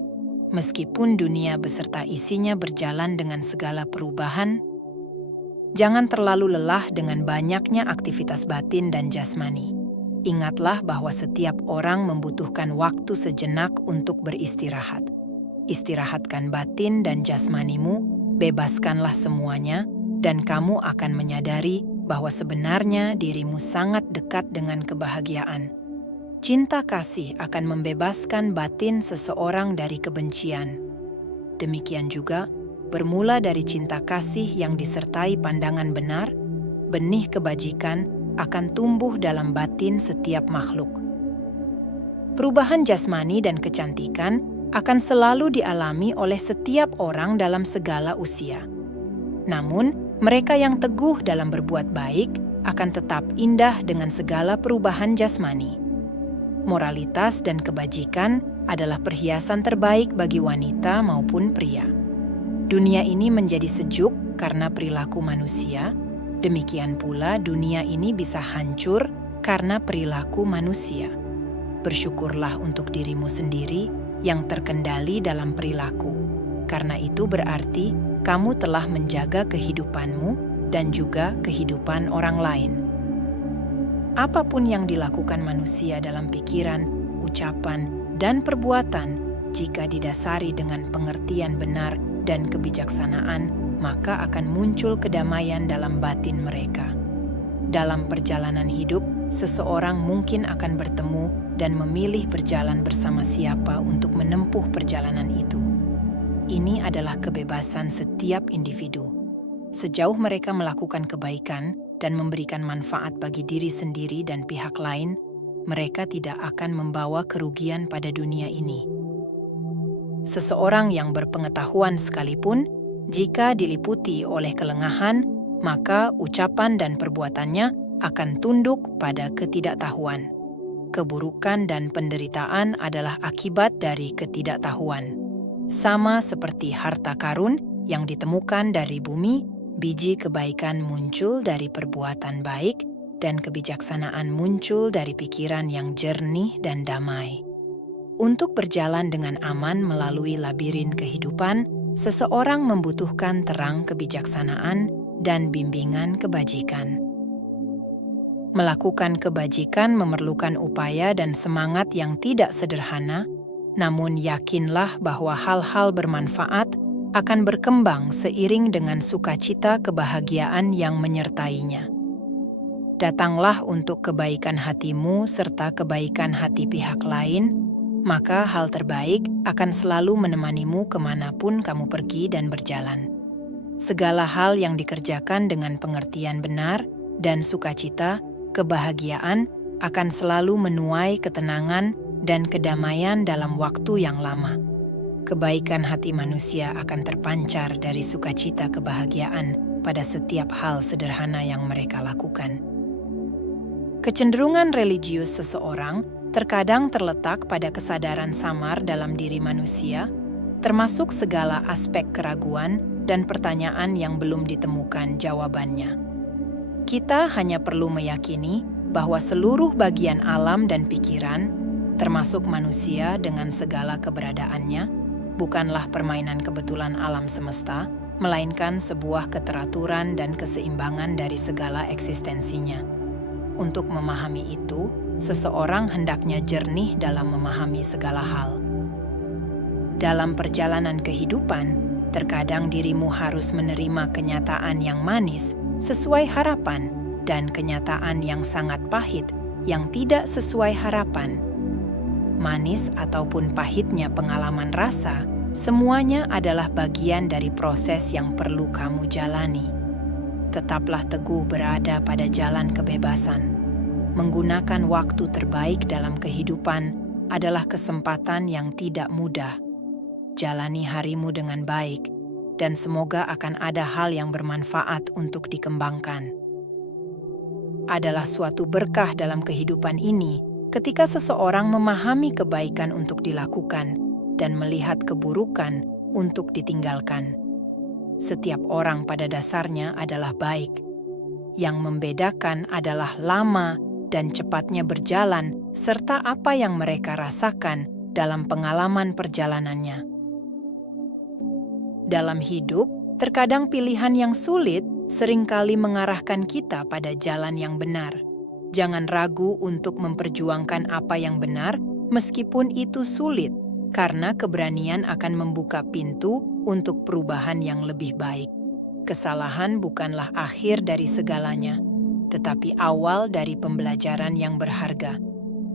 Meskipun dunia beserta isinya berjalan dengan segala perubahan, jangan terlalu lelah dengan banyaknya aktivitas batin dan jasmani. Ingatlah bahwa setiap orang membutuhkan waktu sejenak untuk beristirahat. Istirahatkan batin dan jasmanimu, bebaskanlah semuanya, dan kamu akan menyadari bahwa sebenarnya dirimu sangat dekat dengan kebahagiaan. Cinta kasih akan membebaskan batin seseorang dari kebencian. Demikian juga, bermula dari cinta kasih yang disertai pandangan benar, benih kebajikan akan tumbuh dalam batin setiap makhluk. Perubahan jasmani dan kecantikan akan selalu dialami oleh setiap orang dalam segala usia. Namun, mereka yang teguh dalam berbuat baik akan tetap indah dengan segala perubahan jasmani. Moralitas dan kebajikan adalah perhiasan terbaik bagi wanita maupun pria. Dunia ini menjadi sejuk karena perilaku manusia, demikian pula dunia ini bisa hancur karena perilaku manusia. Bersyukurlah untuk dirimu sendiri yang terkendali dalam perilaku, karena itu berarti kamu telah menjaga kehidupanmu dan juga kehidupan orang lain. Apapun yang dilakukan manusia dalam pikiran, ucapan, dan perbuatan, jika didasari dengan pengertian benar dan kebijaksanaan, maka akan muncul kedamaian dalam batin mereka. Dalam perjalanan hidup, seseorang mungkin akan bertemu dan memilih berjalan bersama siapa untuk menempuh perjalanan itu. Ini adalah kebebasan setiap individu. Sejauh mereka melakukan kebaikan dan memberikan manfaat bagi diri sendiri dan pihak lain, mereka tidak akan membawa kerugian pada dunia ini. Seseorang yang berpengetahuan sekalipun, jika diliputi oleh kelengahan, maka ucapan dan perbuatannya akan tunduk pada ketidaktahuan. Keburukan dan penderitaan adalah akibat dari ketidaktahuan. Sama seperti harta karun yang ditemukan dari bumi, biji kebaikan muncul dari perbuatan baik, dan kebijaksanaan muncul dari pikiran yang jernih dan damai. Untuk berjalan dengan aman melalui labirin kehidupan, seseorang membutuhkan terang kebijaksanaan dan bimbingan kebajikan. Melakukan kebajikan memerlukan upaya dan semangat yang tidak sederhana, namun yakinlah bahwa hal-hal bermanfaat akan berkembang seiring dengan sukacita kebahagiaan yang menyertainya. Datanglah untuk kebaikan hatimu serta kebaikan hati pihak lain, maka hal terbaik akan selalu menemanimu kemanapun kamu pergi dan berjalan. Segala hal yang dikerjakan dengan pengertian benar dan sukacita, kebahagiaan akan selalu menuai ketenangan dan kedamaian dalam waktu yang lama. Kebaikan hati manusia akan terpancar dari sukacita kebahagiaan pada setiap hal sederhana yang mereka lakukan. Kecenderungan religius seseorang terkadang terletak pada kesadaran samar dalam diri manusia, termasuk segala aspek keraguan dan pertanyaan yang belum ditemukan jawabannya. Kita hanya perlu meyakini bahwa seluruh bagian alam dan pikiran, termasuk manusia dengan segala keberadaannya, bukanlah permainan kebetulan alam semesta, melainkan sebuah keteraturan dan keseimbangan dari segala eksistensinya. Untuk memahami itu, seseorang hendaknya jernih dalam memahami segala hal. Dalam perjalanan kehidupan, terkadang dirimu harus menerima kenyataan yang manis sesuai harapan dan kenyataan yang sangat pahit yang tidak sesuai harapan. Manis ataupun pahitnya pengalaman rasa, semuanya adalah bagian dari proses yang perlu kamu jalani. Tetaplah teguh berada pada jalan kebebasan. Menggunakan waktu terbaik dalam kehidupan adalah kesempatan yang tidak mudah. Jalani harimu dengan baik, dan semoga akan ada hal yang bermanfaat untuk dikembangkan. Adalah suatu berkah dalam kehidupan ini ketika seseorang memahami kebaikan untuk dilakukan dan melihat keburukan untuk ditinggalkan. Setiap orang pada dasarnya adalah baik. Yang membedakan adalah lama dan cepatnya berjalan serta apa yang mereka rasakan dalam pengalaman perjalanannya. Dalam hidup, terkadang pilihan yang sulit seringkali mengarahkan kita pada jalan yang benar. Jangan ragu untuk memperjuangkan apa yang benar meskipun itu sulit, karena keberanian akan membuka pintu untuk perubahan yang lebih baik. Kesalahan bukanlah akhir dari segalanya, tetapi awal dari pembelajaran yang berharga.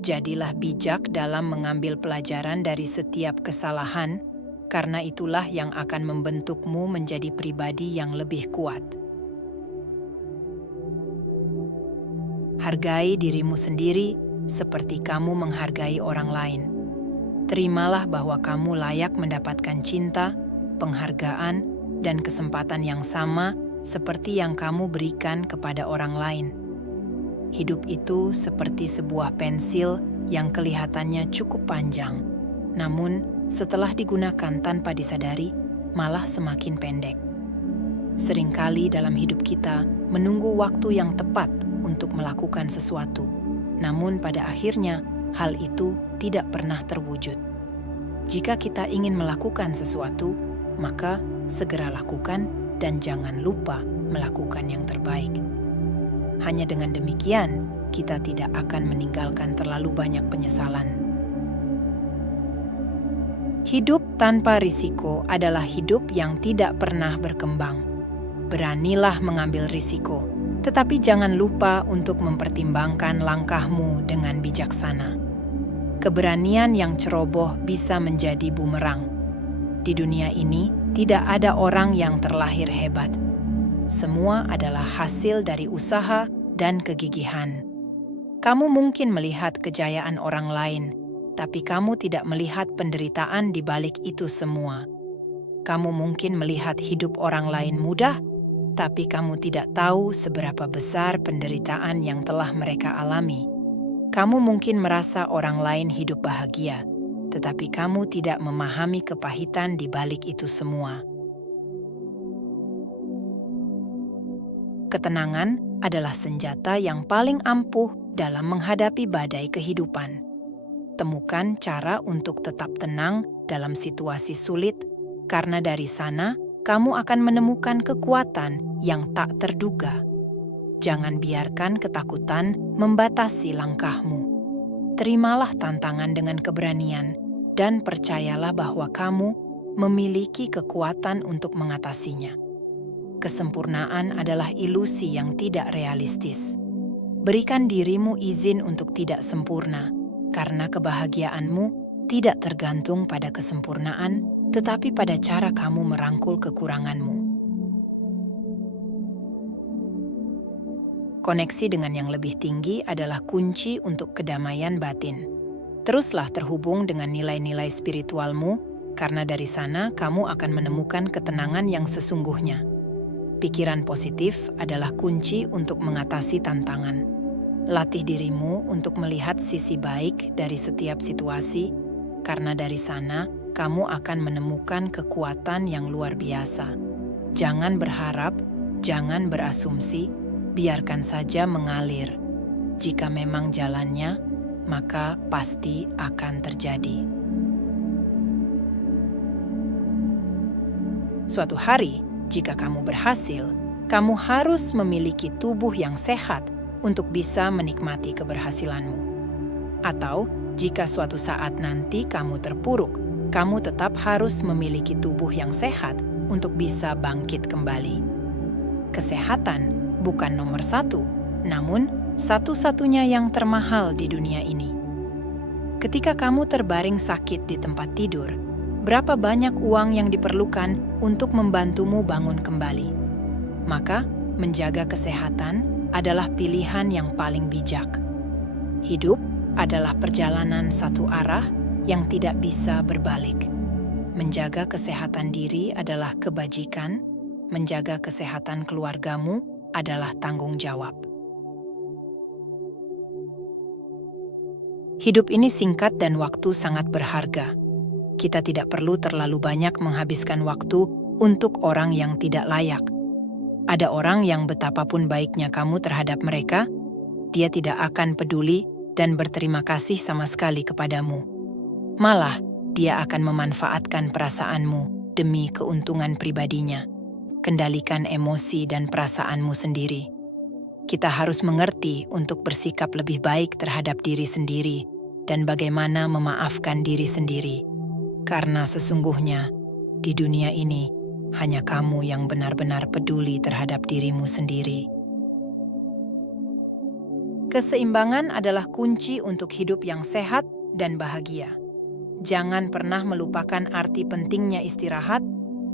Jadilah bijak dalam mengambil pelajaran dari setiap kesalahan, karena itulah yang akan membentukmu menjadi pribadi yang lebih kuat. Hargai dirimu sendiri seperti kamu menghargai orang lain. Terimalah bahwa kamu layak mendapatkan cinta, penghargaan, dan kesempatan yang sama seperti yang kamu berikan kepada orang lain. Hidup itu seperti sebuah pensil yang kelihatannya cukup panjang, namun setelah digunakan tanpa disadari, malah semakin pendek. Seringkali dalam hidup kita menunggu waktu yang tepat untuk melakukan sesuatu, namun pada akhirnya hal itu tidak pernah terwujud. Jika kita ingin melakukan sesuatu, maka segera lakukan dan jangan lupa melakukan yang terbaik. Hanya dengan demikian, kita tidak akan meninggalkan terlalu banyak penyesalan. Hidup tanpa risiko adalah hidup yang tidak pernah berkembang. Beranilah mengambil risiko, tetapi jangan lupa untuk mempertimbangkan langkahmu dengan bijaksana. Keberanian yang ceroboh bisa menjadi bumerang. Di dunia ini, tidak ada orang yang terlahir hebat. Semua adalah hasil dari usaha dan kegigihan. Kamu mungkin melihat kejayaan orang lain, tapi kamu tidak melihat penderitaan di balik itu semua. Kamu mungkin melihat hidup orang lain mudah, tapi kamu tidak tahu seberapa besar penderitaan yang telah mereka alami. Kamu mungkin merasa orang lain hidup bahagia, tetapi kamu tidak memahami kepahitan di balik itu semua. Ketenangan adalah senjata yang paling ampuh dalam menghadapi badai kehidupan. Temukan cara untuk tetap tenang dalam situasi sulit, karena dari sana kamu akan menemukan kekuatan yang tak terduga. Jangan biarkan ketakutan membatasi langkahmu. Terimalah tantangan dengan keberanian, dan percayalah bahwa kamu memiliki kekuatan untuk mengatasinya. Kesempurnaan adalah ilusi yang tidak realistis. Berikan dirimu izin untuk tidak sempurna, karena kebahagiaanmu tidak tergantung pada kesempurnaan, tetapi pada cara kamu merangkul kekuranganmu. Koneksi dengan yang lebih tinggi adalah kunci untuk kedamaian batin. Teruslah terhubung dengan nilai-nilai spiritualmu, karena dari sana kamu akan menemukan ketenangan yang sesungguhnya. Pikiran positif adalah kunci untuk mengatasi tantangan. Latih dirimu untuk melihat sisi baik dari setiap situasi, karena dari sana kamu akan menemukan kekuatan yang luar biasa. Jangan berharap, jangan berasumsi, biarkan saja mengalir. Jika memang jalannya, maka pasti akan terjadi. Suatu hari, jika kamu berhasil, kamu harus memiliki tubuh yang sehat untuk bisa menikmati keberhasilanmu. Atau, jika suatu saat nanti kamu terpuruk, kamu tetap harus memiliki tubuh yang sehat untuk bisa bangkit kembali. Kesehatan bukan nomor satu, namun satu-satunya yang termahal di dunia ini. Ketika kamu terbaring sakit di tempat tidur, berapa banyak uang yang diperlukan untuk membantumu bangun kembali? Maka, menjaga kesehatan adalah pilihan yang paling bijak. Hidup adalah perjalanan satu arah yang tidak bisa berbalik. Menjaga kesehatan diri adalah kebajikan, menjaga kesehatan keluargamu adalah tanggung jawab. Hidup ini singkat dan waktu sangat berharga. Kita tidak perlu terlalu banyak menghabiskan waktu untuk orang yang tidak layak. Ada orang yang betapapun baiknya kamu terhadap mereka, dia tidak akan peduli dan berterima kasih sama sekali kepadamu. Malah, dia akan memanfaatkan perasaanmu demi keuntungan pribadinya. Kendalikan emosi dan perasaanmu sendiri. Kita harus mengerti untuk bersikap lebih baik terhadap diri sendiri dan bagaimana memaafkan diri sendiri. Karena sesungguhnya, di dunia ini, hanya kamu yang benar-benar peduli terhadap dirimu sendiri. Keseimbangan adalah kunci untuk hidup yang sehat dan bahagia. Jangan pernah melupakan arti pentingnya istirahat,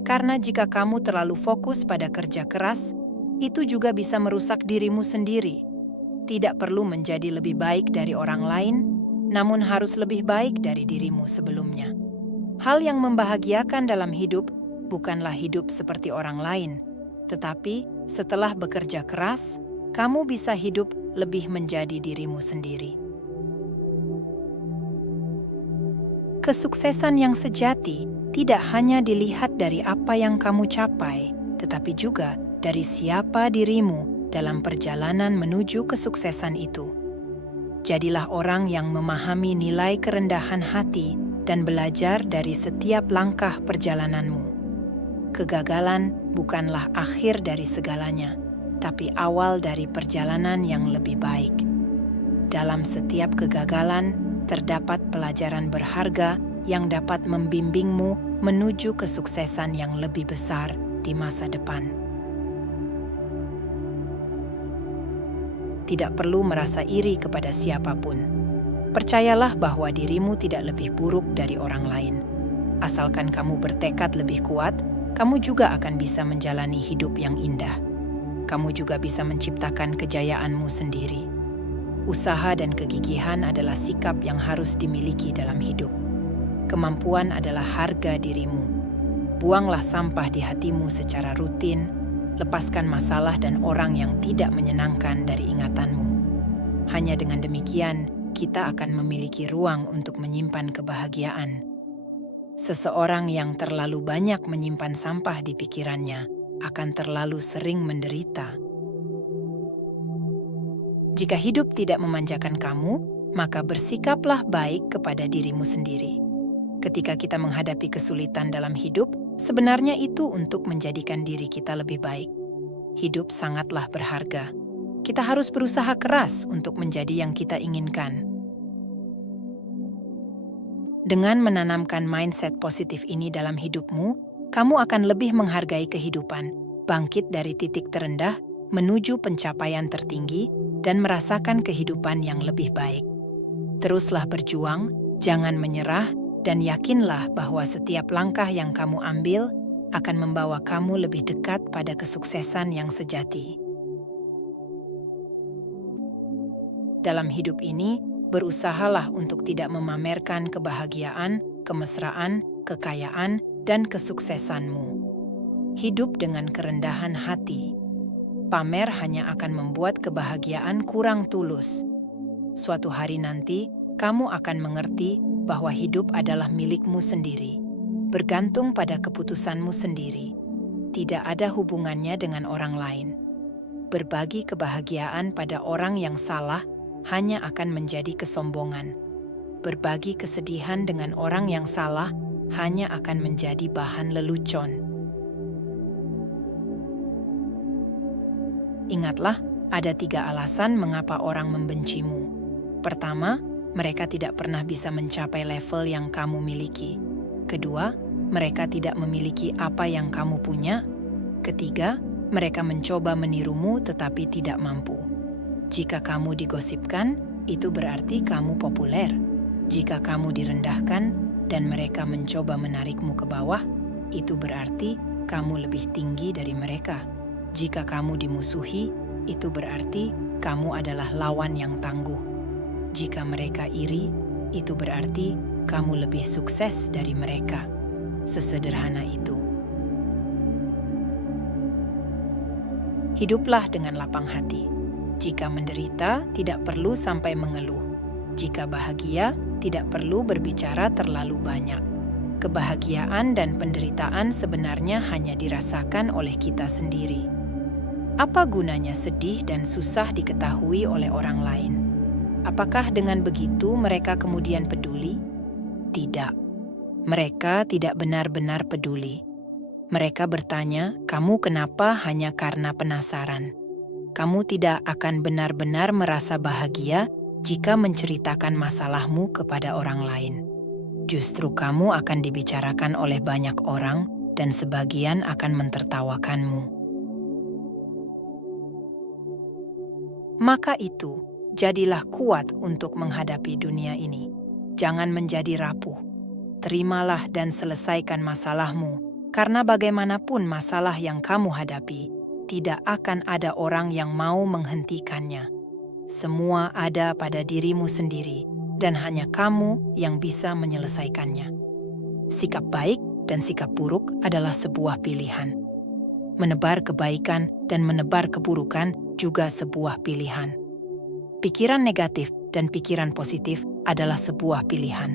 karena jika kamu terlalu fokus pada kerja keras, itu juga bisa merusak dirimu sendiri. tidak perlu menjadi lebih baik dari orang lain, namun harus lebih baik dari dirimu sebelumnya. Hal yang membahagiakan dalam hidup bukanlah hidup seperti orang lain, tetapi setelah bekerja keras, kamu bisa hidup lebih menjadi dirimu sendiri. Kesuksesan yang sejati tidak hanya dilihat dari apa yang kamu capai, tetapi juga dari siapa dirimu dalam perjalanan menuju kesuksesan itu. Jadilah orang yang memahami nilai kerendahan hati dan belajar dari setiap langkah perjalananmu. Kegagalan bukanlah akhir dari segalanya, tapi awal dari perjalanan yang lebih baik. Dalam setiap kegagalan, terdapat pelajaran berharga yang dapat membimbingmu menuju kesuksesan yang lebih besar di masa depan. Tidak perlu merasa iri kepada siapapun. Percayalah bahwa dirimu tidak lebih buruk dari orang lain. Asalkan kamu bertekad lebih kuat, kamu juga akan bisa menjalani hidup yang indah. Kamu juga bisa menciptakan kejayaanmu sendiri. Usaha dan kegigihan adalah sikap yang harus dimiliki dalam hidup. Kemampuan adalah harga dirimu. Buanglah sampah di hatimu secara rutin. Lepaskan masalah dan orang yang tidak menyenangkan dari ingatanmu. Hanya dengan demikian, kita akan memiliki ruang untuk menyimpan kebahagiaan. Seseorang yang terlalu banyak menyimpan sampah di pikirannya akan terlalu sering menderita. Jika hidup tidak memanjakan kamu, maka bersikaplah baik kepada dirimu sendiri. Ketika kita menghadapi kesulitan dalam hidup, sebenarnya itu untuk menjadikan diri kita lebih baik. Hidup sangatlah berharga. Kita harus berusaha keras untuk menjadi yang kita inginkan. Dengan menanamkan mindset positif ini dalam hidupmu, kamu akan lebih menghargai kehidupan, bangkit dari titik terendah, menuju pencapaian tertinggi, dan merasakan kehidupan yang lebih baik. Teruslah berjuang, jangan menyerah, dan yakinlah bahwa setiap langkah yang kamu ambil akan membawa kamu lebih dekat pada kesuksesan yang sejati. Dalam hidup ini, berusahalah untuk tidak memamerkan kebahagiaan, kemesraan, kekayaan, dan kesuksesanmu. Hidup dengan kerendahan hati. Pamer hanya akan membuat kebahagiaan kurang tulus. Suatu hari nanti, kamu akan mengerti bahwa hidup adalah milikmu sendiri, bergantung pada keputusanmu sendiri, tidak ada hubungannya dengan orang lain. Berbagi kebahagiaan pada orang yang salah hanya akan menjadi kesombongan. Berbagi kesedihan dengan orang yang salah hanya akan menjadi bahan lelucon. Ingatlah, ada 3 alasan mengapa orang membencimu. Pertama, mereka tidak pernah bisa mencapai level yang kamu miliki. Kedua, mereka tidak memiliki apa yang kamu punya. Ketiga, mereka mencoba menirumu tetapi tidak mampu. Jika kamu digosipkan, itu berarti kamu populer. Jika kamu direndahkan dan mereka mencoba menarikmu ke bawah, itu berarti kamu lebih tinggi dari mereka. Jika kamu dimusuhi, itu berarti kamu adalah lawan yang tangguh. Jika mereka iri, itu berarti kamu lebih sukses dari mereka. Sesederhana itu. Hiduplah dengan lapang hati. Jika menderita, tidak perlu sampai mengeluh. Jika bahagia, tidak perlu berbicara terlalu banyak. Kebahagiaan dan penderitaan sebenarnya hanya dirasakan oleh kita sendiri. Apa gunanya sedih dan susah diketahui oleh orang lain? Apakah dengan begitu mereka kemudian peduli? Tidak. Mereka tidak benar-benar peduli. Mereka bertanya, "Kamu kenapa?" hanya karena penasaran. Kamu tidak akan benar-benar merasa bahagia jika menceritakan masalahmu kepada orang lain. Justru kamu akan dibicarakan oleh banyak orang dan sebagian akan mentertawakanmu. Maka itu, jadilah kuat untuk menghadapi dunia ini. Jangan menjadi rapuh. Terimalah dan selesaikan masalahmu, karena bagaimanapun masalah yang kamu hadapi, tidak akan ada orang yang mau menghentikannya. Semua ada pada dirimu sendiri, dan hanya kamu yang bisa menyelesaikannya. Sikap baik dan sikap buruk adalah sebuah pilihan. Menebar kebaikan dan menebar keburukan juga sebuah pilihan. Pikiran negatif dan pikiran positif adalah sebuah pilihan.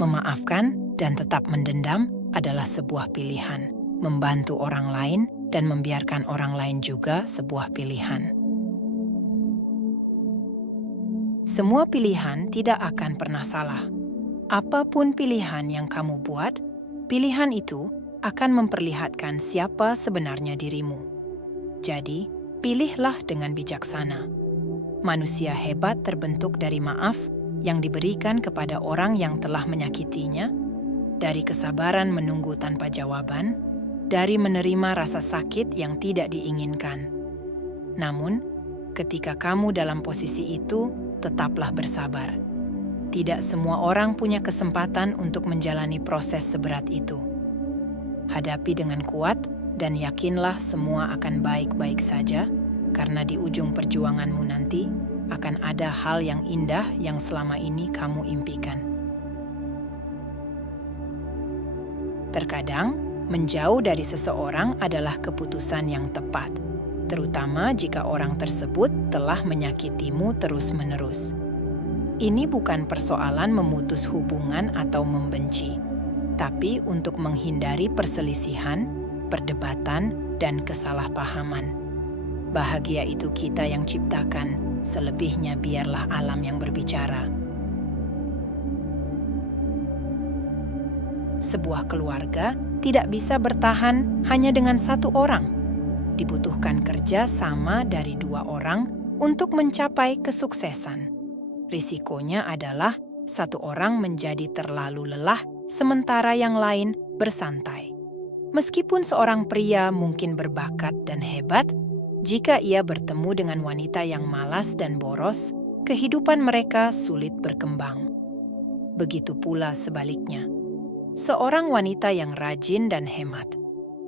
Memaafkan dan tetap mendendam adalah sebuah pilihan. Membantu orang lain dan membiarkan orang lain juga sebuah pilihan. Semua pilihan tidak akan pernah salah. Apapun pilihan yang kamu buat, pilihan itu akan memperlihatkan siapa sebenarnya dirimu. Jadi, pilihlah dengan bijaksana. Manusia hebat terbentuk dari maaf yang diberikan kepada orang yang telah menyakitinya, dari kesabaran menunggu tanpa jawaban, dari menerima rasa sakit yang tidak diinginkan. Namun, ketika kamu dalam posisi itu, tetaplah bersabar. Tidak semua orang punya kesempatan untuk menjalani proses seberat itu. Hadapi dengan kuat dan yakinlah semua akan baik-baik saja, karena di ujung perjuanganmu nanti akan ada hal yang indah yang selama ini kamu impikan. Terkadang, menjauh dari seseorang adalah keputusan yang tepat, terutama jika orang tersebut telah menyakitimu terus-menerus. Ini bukan persoalan memutus hubungan atau membenci, tapi untuk menghindari perselisihan, perdebatan, dan kesalahpahaman. Bahagia itu kita yang ciptakan, selebihnya biarlah alam yang berbicara. Sebuah keluarga tidak bisa bertahan hanya dengan satu orang. Dibutuhkan kerja sama dari dua orang untuk mencapai kesuksesan. Risikonya adalah satu orang menjadi terlalu lelah sementara yang lain bersantai. Meskipun seorang pria mungkin berbakat dan hebat, jika ia bertemu dengan wanita yang malas dan boros, kehidupan mereka sulit berkembang. Begitu pula sebaliknya. Seorang wanita yang rajin dan hemat,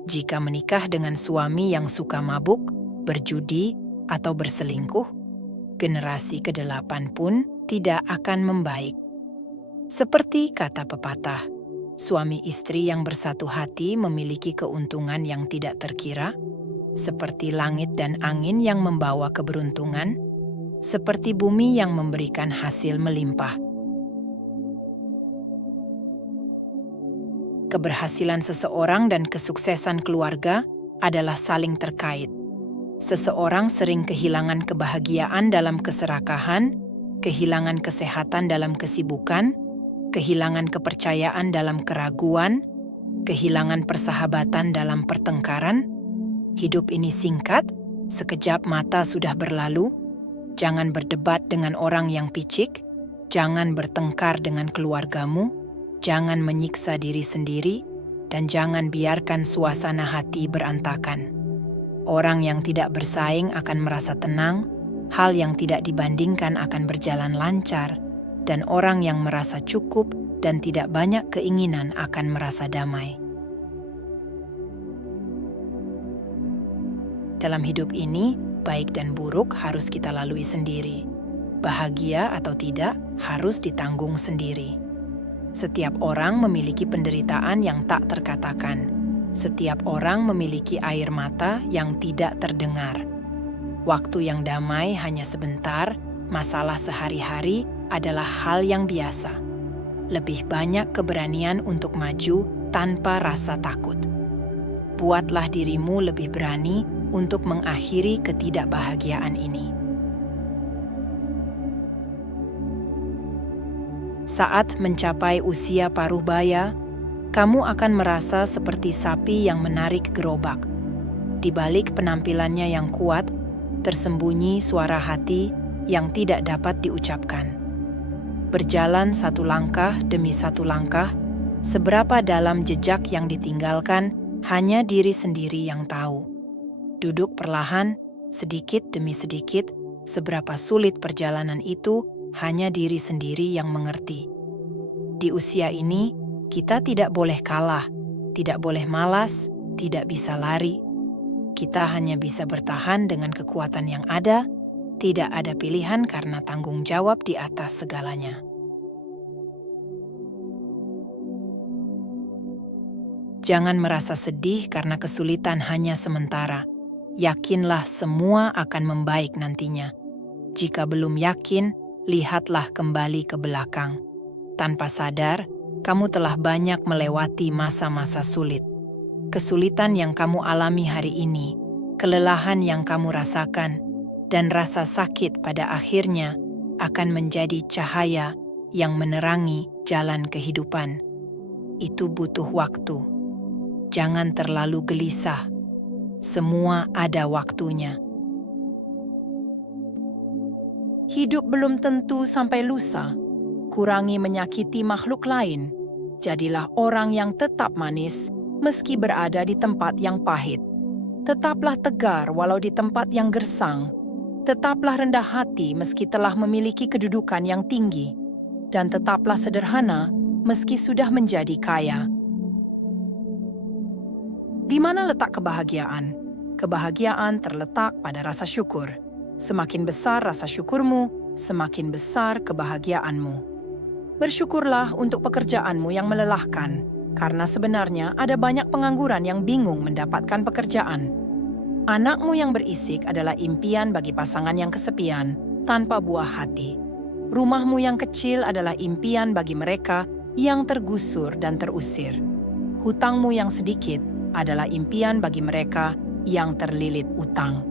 jika menikah dengan suami yang suka mabuk, berjudi, atau berselingkuh, generasi ke-8 pun tidak akan membaik. Seperti kata pepatah, suami istri yang bersatu hati memiliki keuntungan yang tidak terkira, seperti langit dan angin yang membawa keberuntungan, seperti bumi yang memberikan hasil melimpah. Keberhasilan seseorang dan kesuksesan keluarga adalah saling terkait. Seseorang sering kehilangan kebahagiaan dalam keserakahan, kehilangan kesehatan dalam kesibukan, kehilangan kepercayaan dalam keraguan, kehilangan persahabatan dalam pertengkaran. Hidup ini singkat, sekejap mata sudah berlalu. Jangan berdebat dengan orang yang picik, jangan bertengkar dengan keluargamu, jangan menyiksa diri sendiri, dan jangan biarkan suasana hati berantakan. Orang yang tidak bersaing akan merasa tenang, hal yang tidak dibandingkan akan berjalan lancar, dan orang yang merasa cukup dan tidak banyak keinginan akan merasa damai. Dalam hidup ini, baik dan buruk harus kita lalui sendiri. Bahagia atau tidak harus ditanggung sendiri. Setiap orang memiliki penderitaan yang tak terkatakan. Setiap orang memiliki air mata yang tidak terdengar. Waktu yang damai hanya sebentar, masalah sehari-hari adalah hal yang biasa. Lebih banyak keberanian untuk maju tanpa rasa takut. Buatlah dirimu lebih berani untuk mengakhiri ketidakbahagiaan ini. Saat mencapai usia paruh baya, kamu akan merasa seperti sapi yang menarik gerobak. Di balik penampilannya yang kuat, tersembunyi suara hati yang tidak dapat diucapkan. Berjalan satu langkah demi satu langkah, seberapa dalam jejak yang ditinggalkan hanya diri sendiri yang tahu. Duduk perlahan, sedikit demi sedikit, seberapa sulit perjalanan itu hanya diri sendiri yang mengerti. Di usia ini, kita tidak boleh kalah, tidak boleh malas, tidak bisa lari. Kita hanya bisa bertahan dengan kekuatan yang ada, Tidak ada pilihan karena tanggung jawab di atas segalanya. Jangan merasa sedih karena kesulitan hanya sementara. Yakinlah semua akan membaik nantinya. Jika belum yakin, lihatlah kembali ke belakang. Tanpa sadar, kamu telah banyak melewati masa-masa sulit. Kesulitan yang kamu alami hari ini, kelelahan yang kamu rasakan, dan rasa sakit pada akhirnya akan menjadi cahaya yang menerangi jalan kehidupan. Itu butuh waktu. Jangan terlalu gelisah. Semua ada waktunya. Hidup belum tentu sampai lusa. Kurangi menyakiti makhluk lain. Jadilah orang yang tetap manis meski berada di tempat yang pahit. Tetaplah tegar walau di tempat yang gersang. Tetaplah rendah hati meski telah memiliki kedudukan yang tinggi. Dan tetaplah sederhana meski sudah menjadi kaya. Di mana letak kebahagiaan? Kebahagiaan terletak pada rasa syukur. Semakin besar rasa syukurmu, semakin besar kebahagiaanmu. Bersyukurlah untuk pekerjaanmu yang melelahkan, karena sebenarnya ada banyak pengangguran yang bingung mendapatkan pekerjaan. Anakmu yang berisik adalah impian bagi pasangan yang kesepian, tanpa buah hati. Rumahmu yang kecil adalah impian bagi mereka yang tergusur dan terusir. Hutangmu yang sedikit adalah impian bagi mereka yang terlilit utang.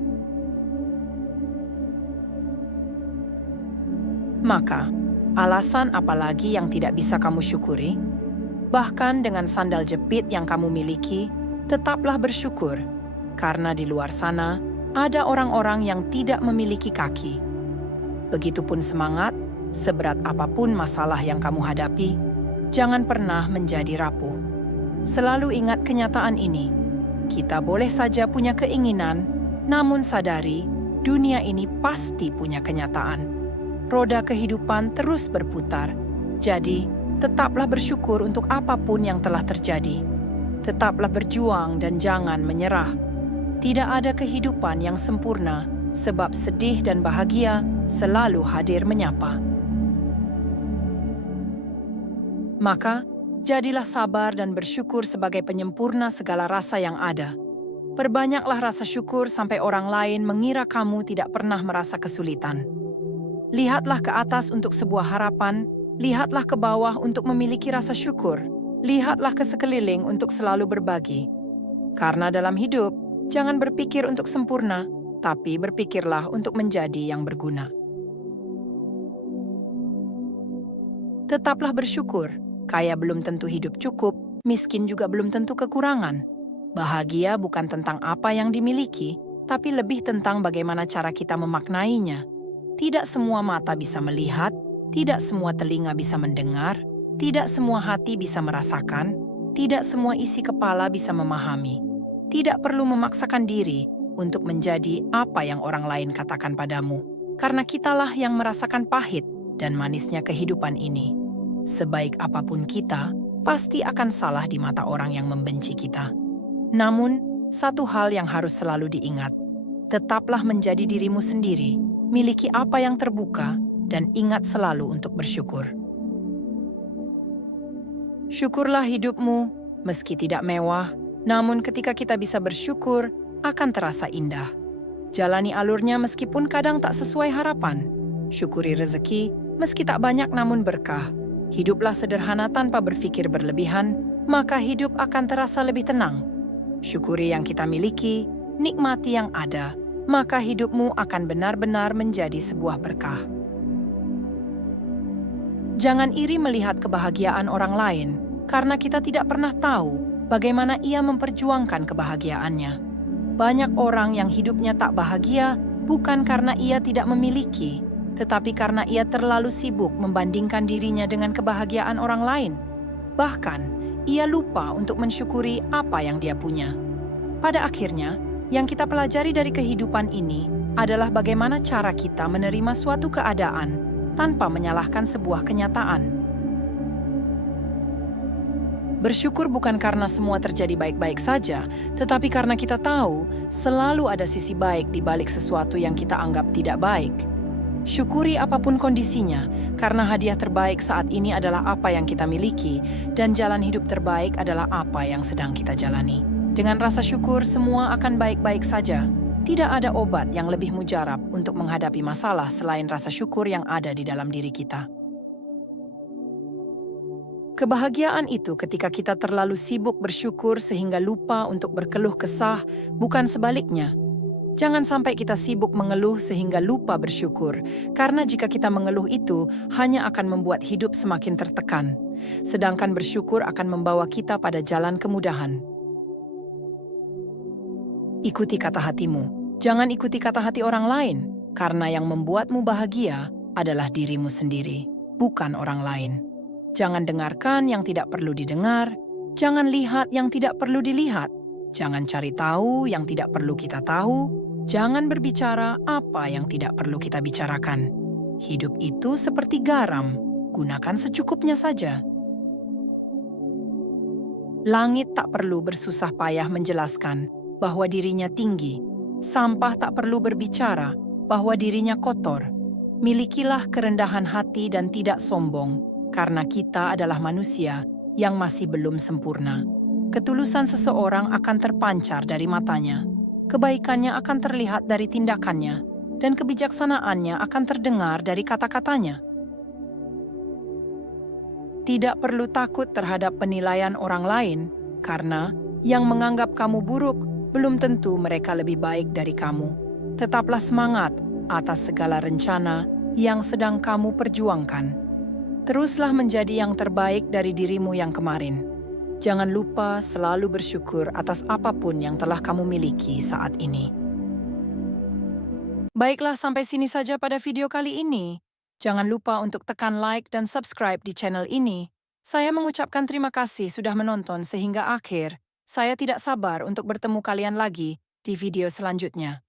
Maka, alasan apa lagi yang tidak bisa kamu syukuri? Bahkan dengan sandal jepit yang kamu miliki, tetaplah bersyukur. Karena di luar sana, ada orang-orang yang tidak memiliki kaki. Begitupun semangat, seberat apapun masalah yang kamu hadapi, jangan pernah menjadi rapuh. Selalu ingat kenyataan ini. Kita boleh saja punya keinginan, namun sadari, dunia ini pasti punya kenyataan. Roda kehidupan terus berputar, jadi tetaplah bersyukur untuk apapun yang telah terjadi. Tetaplah berjuang dan jangan menyerah. Tidak ada kehidupan yang sempurna, sebab sedih dan bahagia selalu hadir menyapa. Maka, jadilah sabar dan bersyukur sebagai penyempurna segala rasa yang ada. Perbanyaklah rasa syukur sampai orang lain mengira kamu tidak pernah merasa kesulitan. Lihatlah ke atas untuk sebuah harapan, lihatlah ke bawah untuk memiliki rasa syukur, lihatlah ke sekeliling untuk selalu berbagi. Karena dalam hidup, jangan berpikir untuk sempurna, tapi berpikirlah untuk menjadi yang berguna. Tetaplah bersyukur, kaya belum tentu hidup cukup, miskin juga belum tentu kekurangan. Bahagia bukan tentang apa yang dimiliki, tapi lebih tentang bagaimana cara kita memaknainya. Tidak semua mata bisa melihat, tidak semua telinga bisa mendengar, tidak semua hati bisa merasakan, tidak semua isi kepala bisa memahami. Tidak perlu memaksakan diri untuk menjadi apa yang orang lain katakan padamu, karena kitalah yang merasakan pahit dan manisnya kehidupan ini. Sebaik apapun kita, pasti akan salah di mata orang yang membenci kita. Namun, satu hal yang harus selalu diingat, tetaplah menjadi dirimu sendiri, miliki apa yang terbuka, dan ingat selalu untuk bersyukur. Syukurlah hidupmu, meski tidak mewah, namun ketika kita bisa bersyukur, akan terasa indah. Jalani alurnya meskipun kadang tak sesuai harapan. Syukuri rezeki, meski tak banyak namun berkah. Hiduplah sederhana tanpa berpikir berlebihan, maka hidup akan terasa lebih tenang. Syukuri yang kita miliki, nikmati yang ada, maka hidupmu akan benar-benar menjadi sebuah berkah. Jangan iri melihat kebahagiaan orang lain, karena kita tidak pernah tahu bagaimana ia memperjuangkan kebahagiaannya. Banyak orang yang hidupnya tak bahagia bukan karena ia tidak memiliki, tetapi karena ia terlalu sibuk membandingkan dirinya dengan kebahagiaan orang lain. Bahkan, ia lupa untuk mensyukuri apa yang dia punya. Pada akhirnya, yang kita pelajari dari kehidupan ini adalah bagaimana cara kita menerima suatu keadaan tanpa menyalahkan sebuah kenyataan. Bersyukur bukan karena semua terjadi baik-baik saja, tetapi karena kita tahu selalu ada sisi baik di balik sesuatu yang kita anggap tidak baik. Syukuri apapun kondisinya, karena hadiah terbaik saat ini adalah apa yang kita miliki, dan jalan hidup terbaik adalah apa yang sedang kita jalani. Dengan rasa syukur, semua akan baik-baik saja. Tidak ada obat yang lebih mujarab untuk menghadapi masalah selain rasa syukur yang ada di dalam diri kita. Kebahagiaan itu ketika kita terlalu sibuk bersyukur sehingga lupa untuk berkeluh kesah, bukan sebaliknya. Jangan sampai kita sibuk mengeluh sehingga lupa bersyukur, karena jika kita mengeluh itu hanya akan membuat hidup semakin tertekan. Sedangkan bersyukur akan membawa kita pada jalan kemudahan. Ikuti kata hatimu, jangan ikuti kata hati orang lain, karena yang membuatmu bahagia adalah dirimu sendiri, bukan orang lain. Jangan dengarkan yang tidak perlu didengar, jangan lihat yang tidak perlu dilihat, jangan cari tahu yang tidak perlu kita tahu, jangan berbicara apa yang tidak perlu kita bicarakan. Hidup itu seperti garam, gunakan secukupnya saja. Langit tak perlu bersusah payah menjelaskan bahwa dirinya tinggi, sampah tak perlu berbicara bahwa dirinya kotor. Milikilah kerendahan hati dan tidak sombong, karena kita adalah manusia yang masih belum sempurna. Ketulusan seseorang akan terpancar dari matanya, kebaikannya akan terlihat dari tindakannya, dan kebijaksanaannya akan terdengar dari kata-katanya. Tidak perlu takut terhadap penilaian orang lain, karena yang menganggap kamu buruk belum tentu mereka lebih baik dari kamu. Tetaplah semangat atas segala rencana yang sedang kamu perjuangkan. Teruslah menjadi yang terbaik dari dirimu yang kemarin. Jangan lupa selalu bersyukur atas apapun yang telah kamu miliki saat ini. Baiklah, sampai sini saja pada video kali ini. Jangan lupa untuk tekan like dan subscribe di channel ini. Saya mengucapkan terima kasih sudah menonton sehingga akhir. Saya tidak sabar untuk bertemu kalian lagi di video selanjutnya.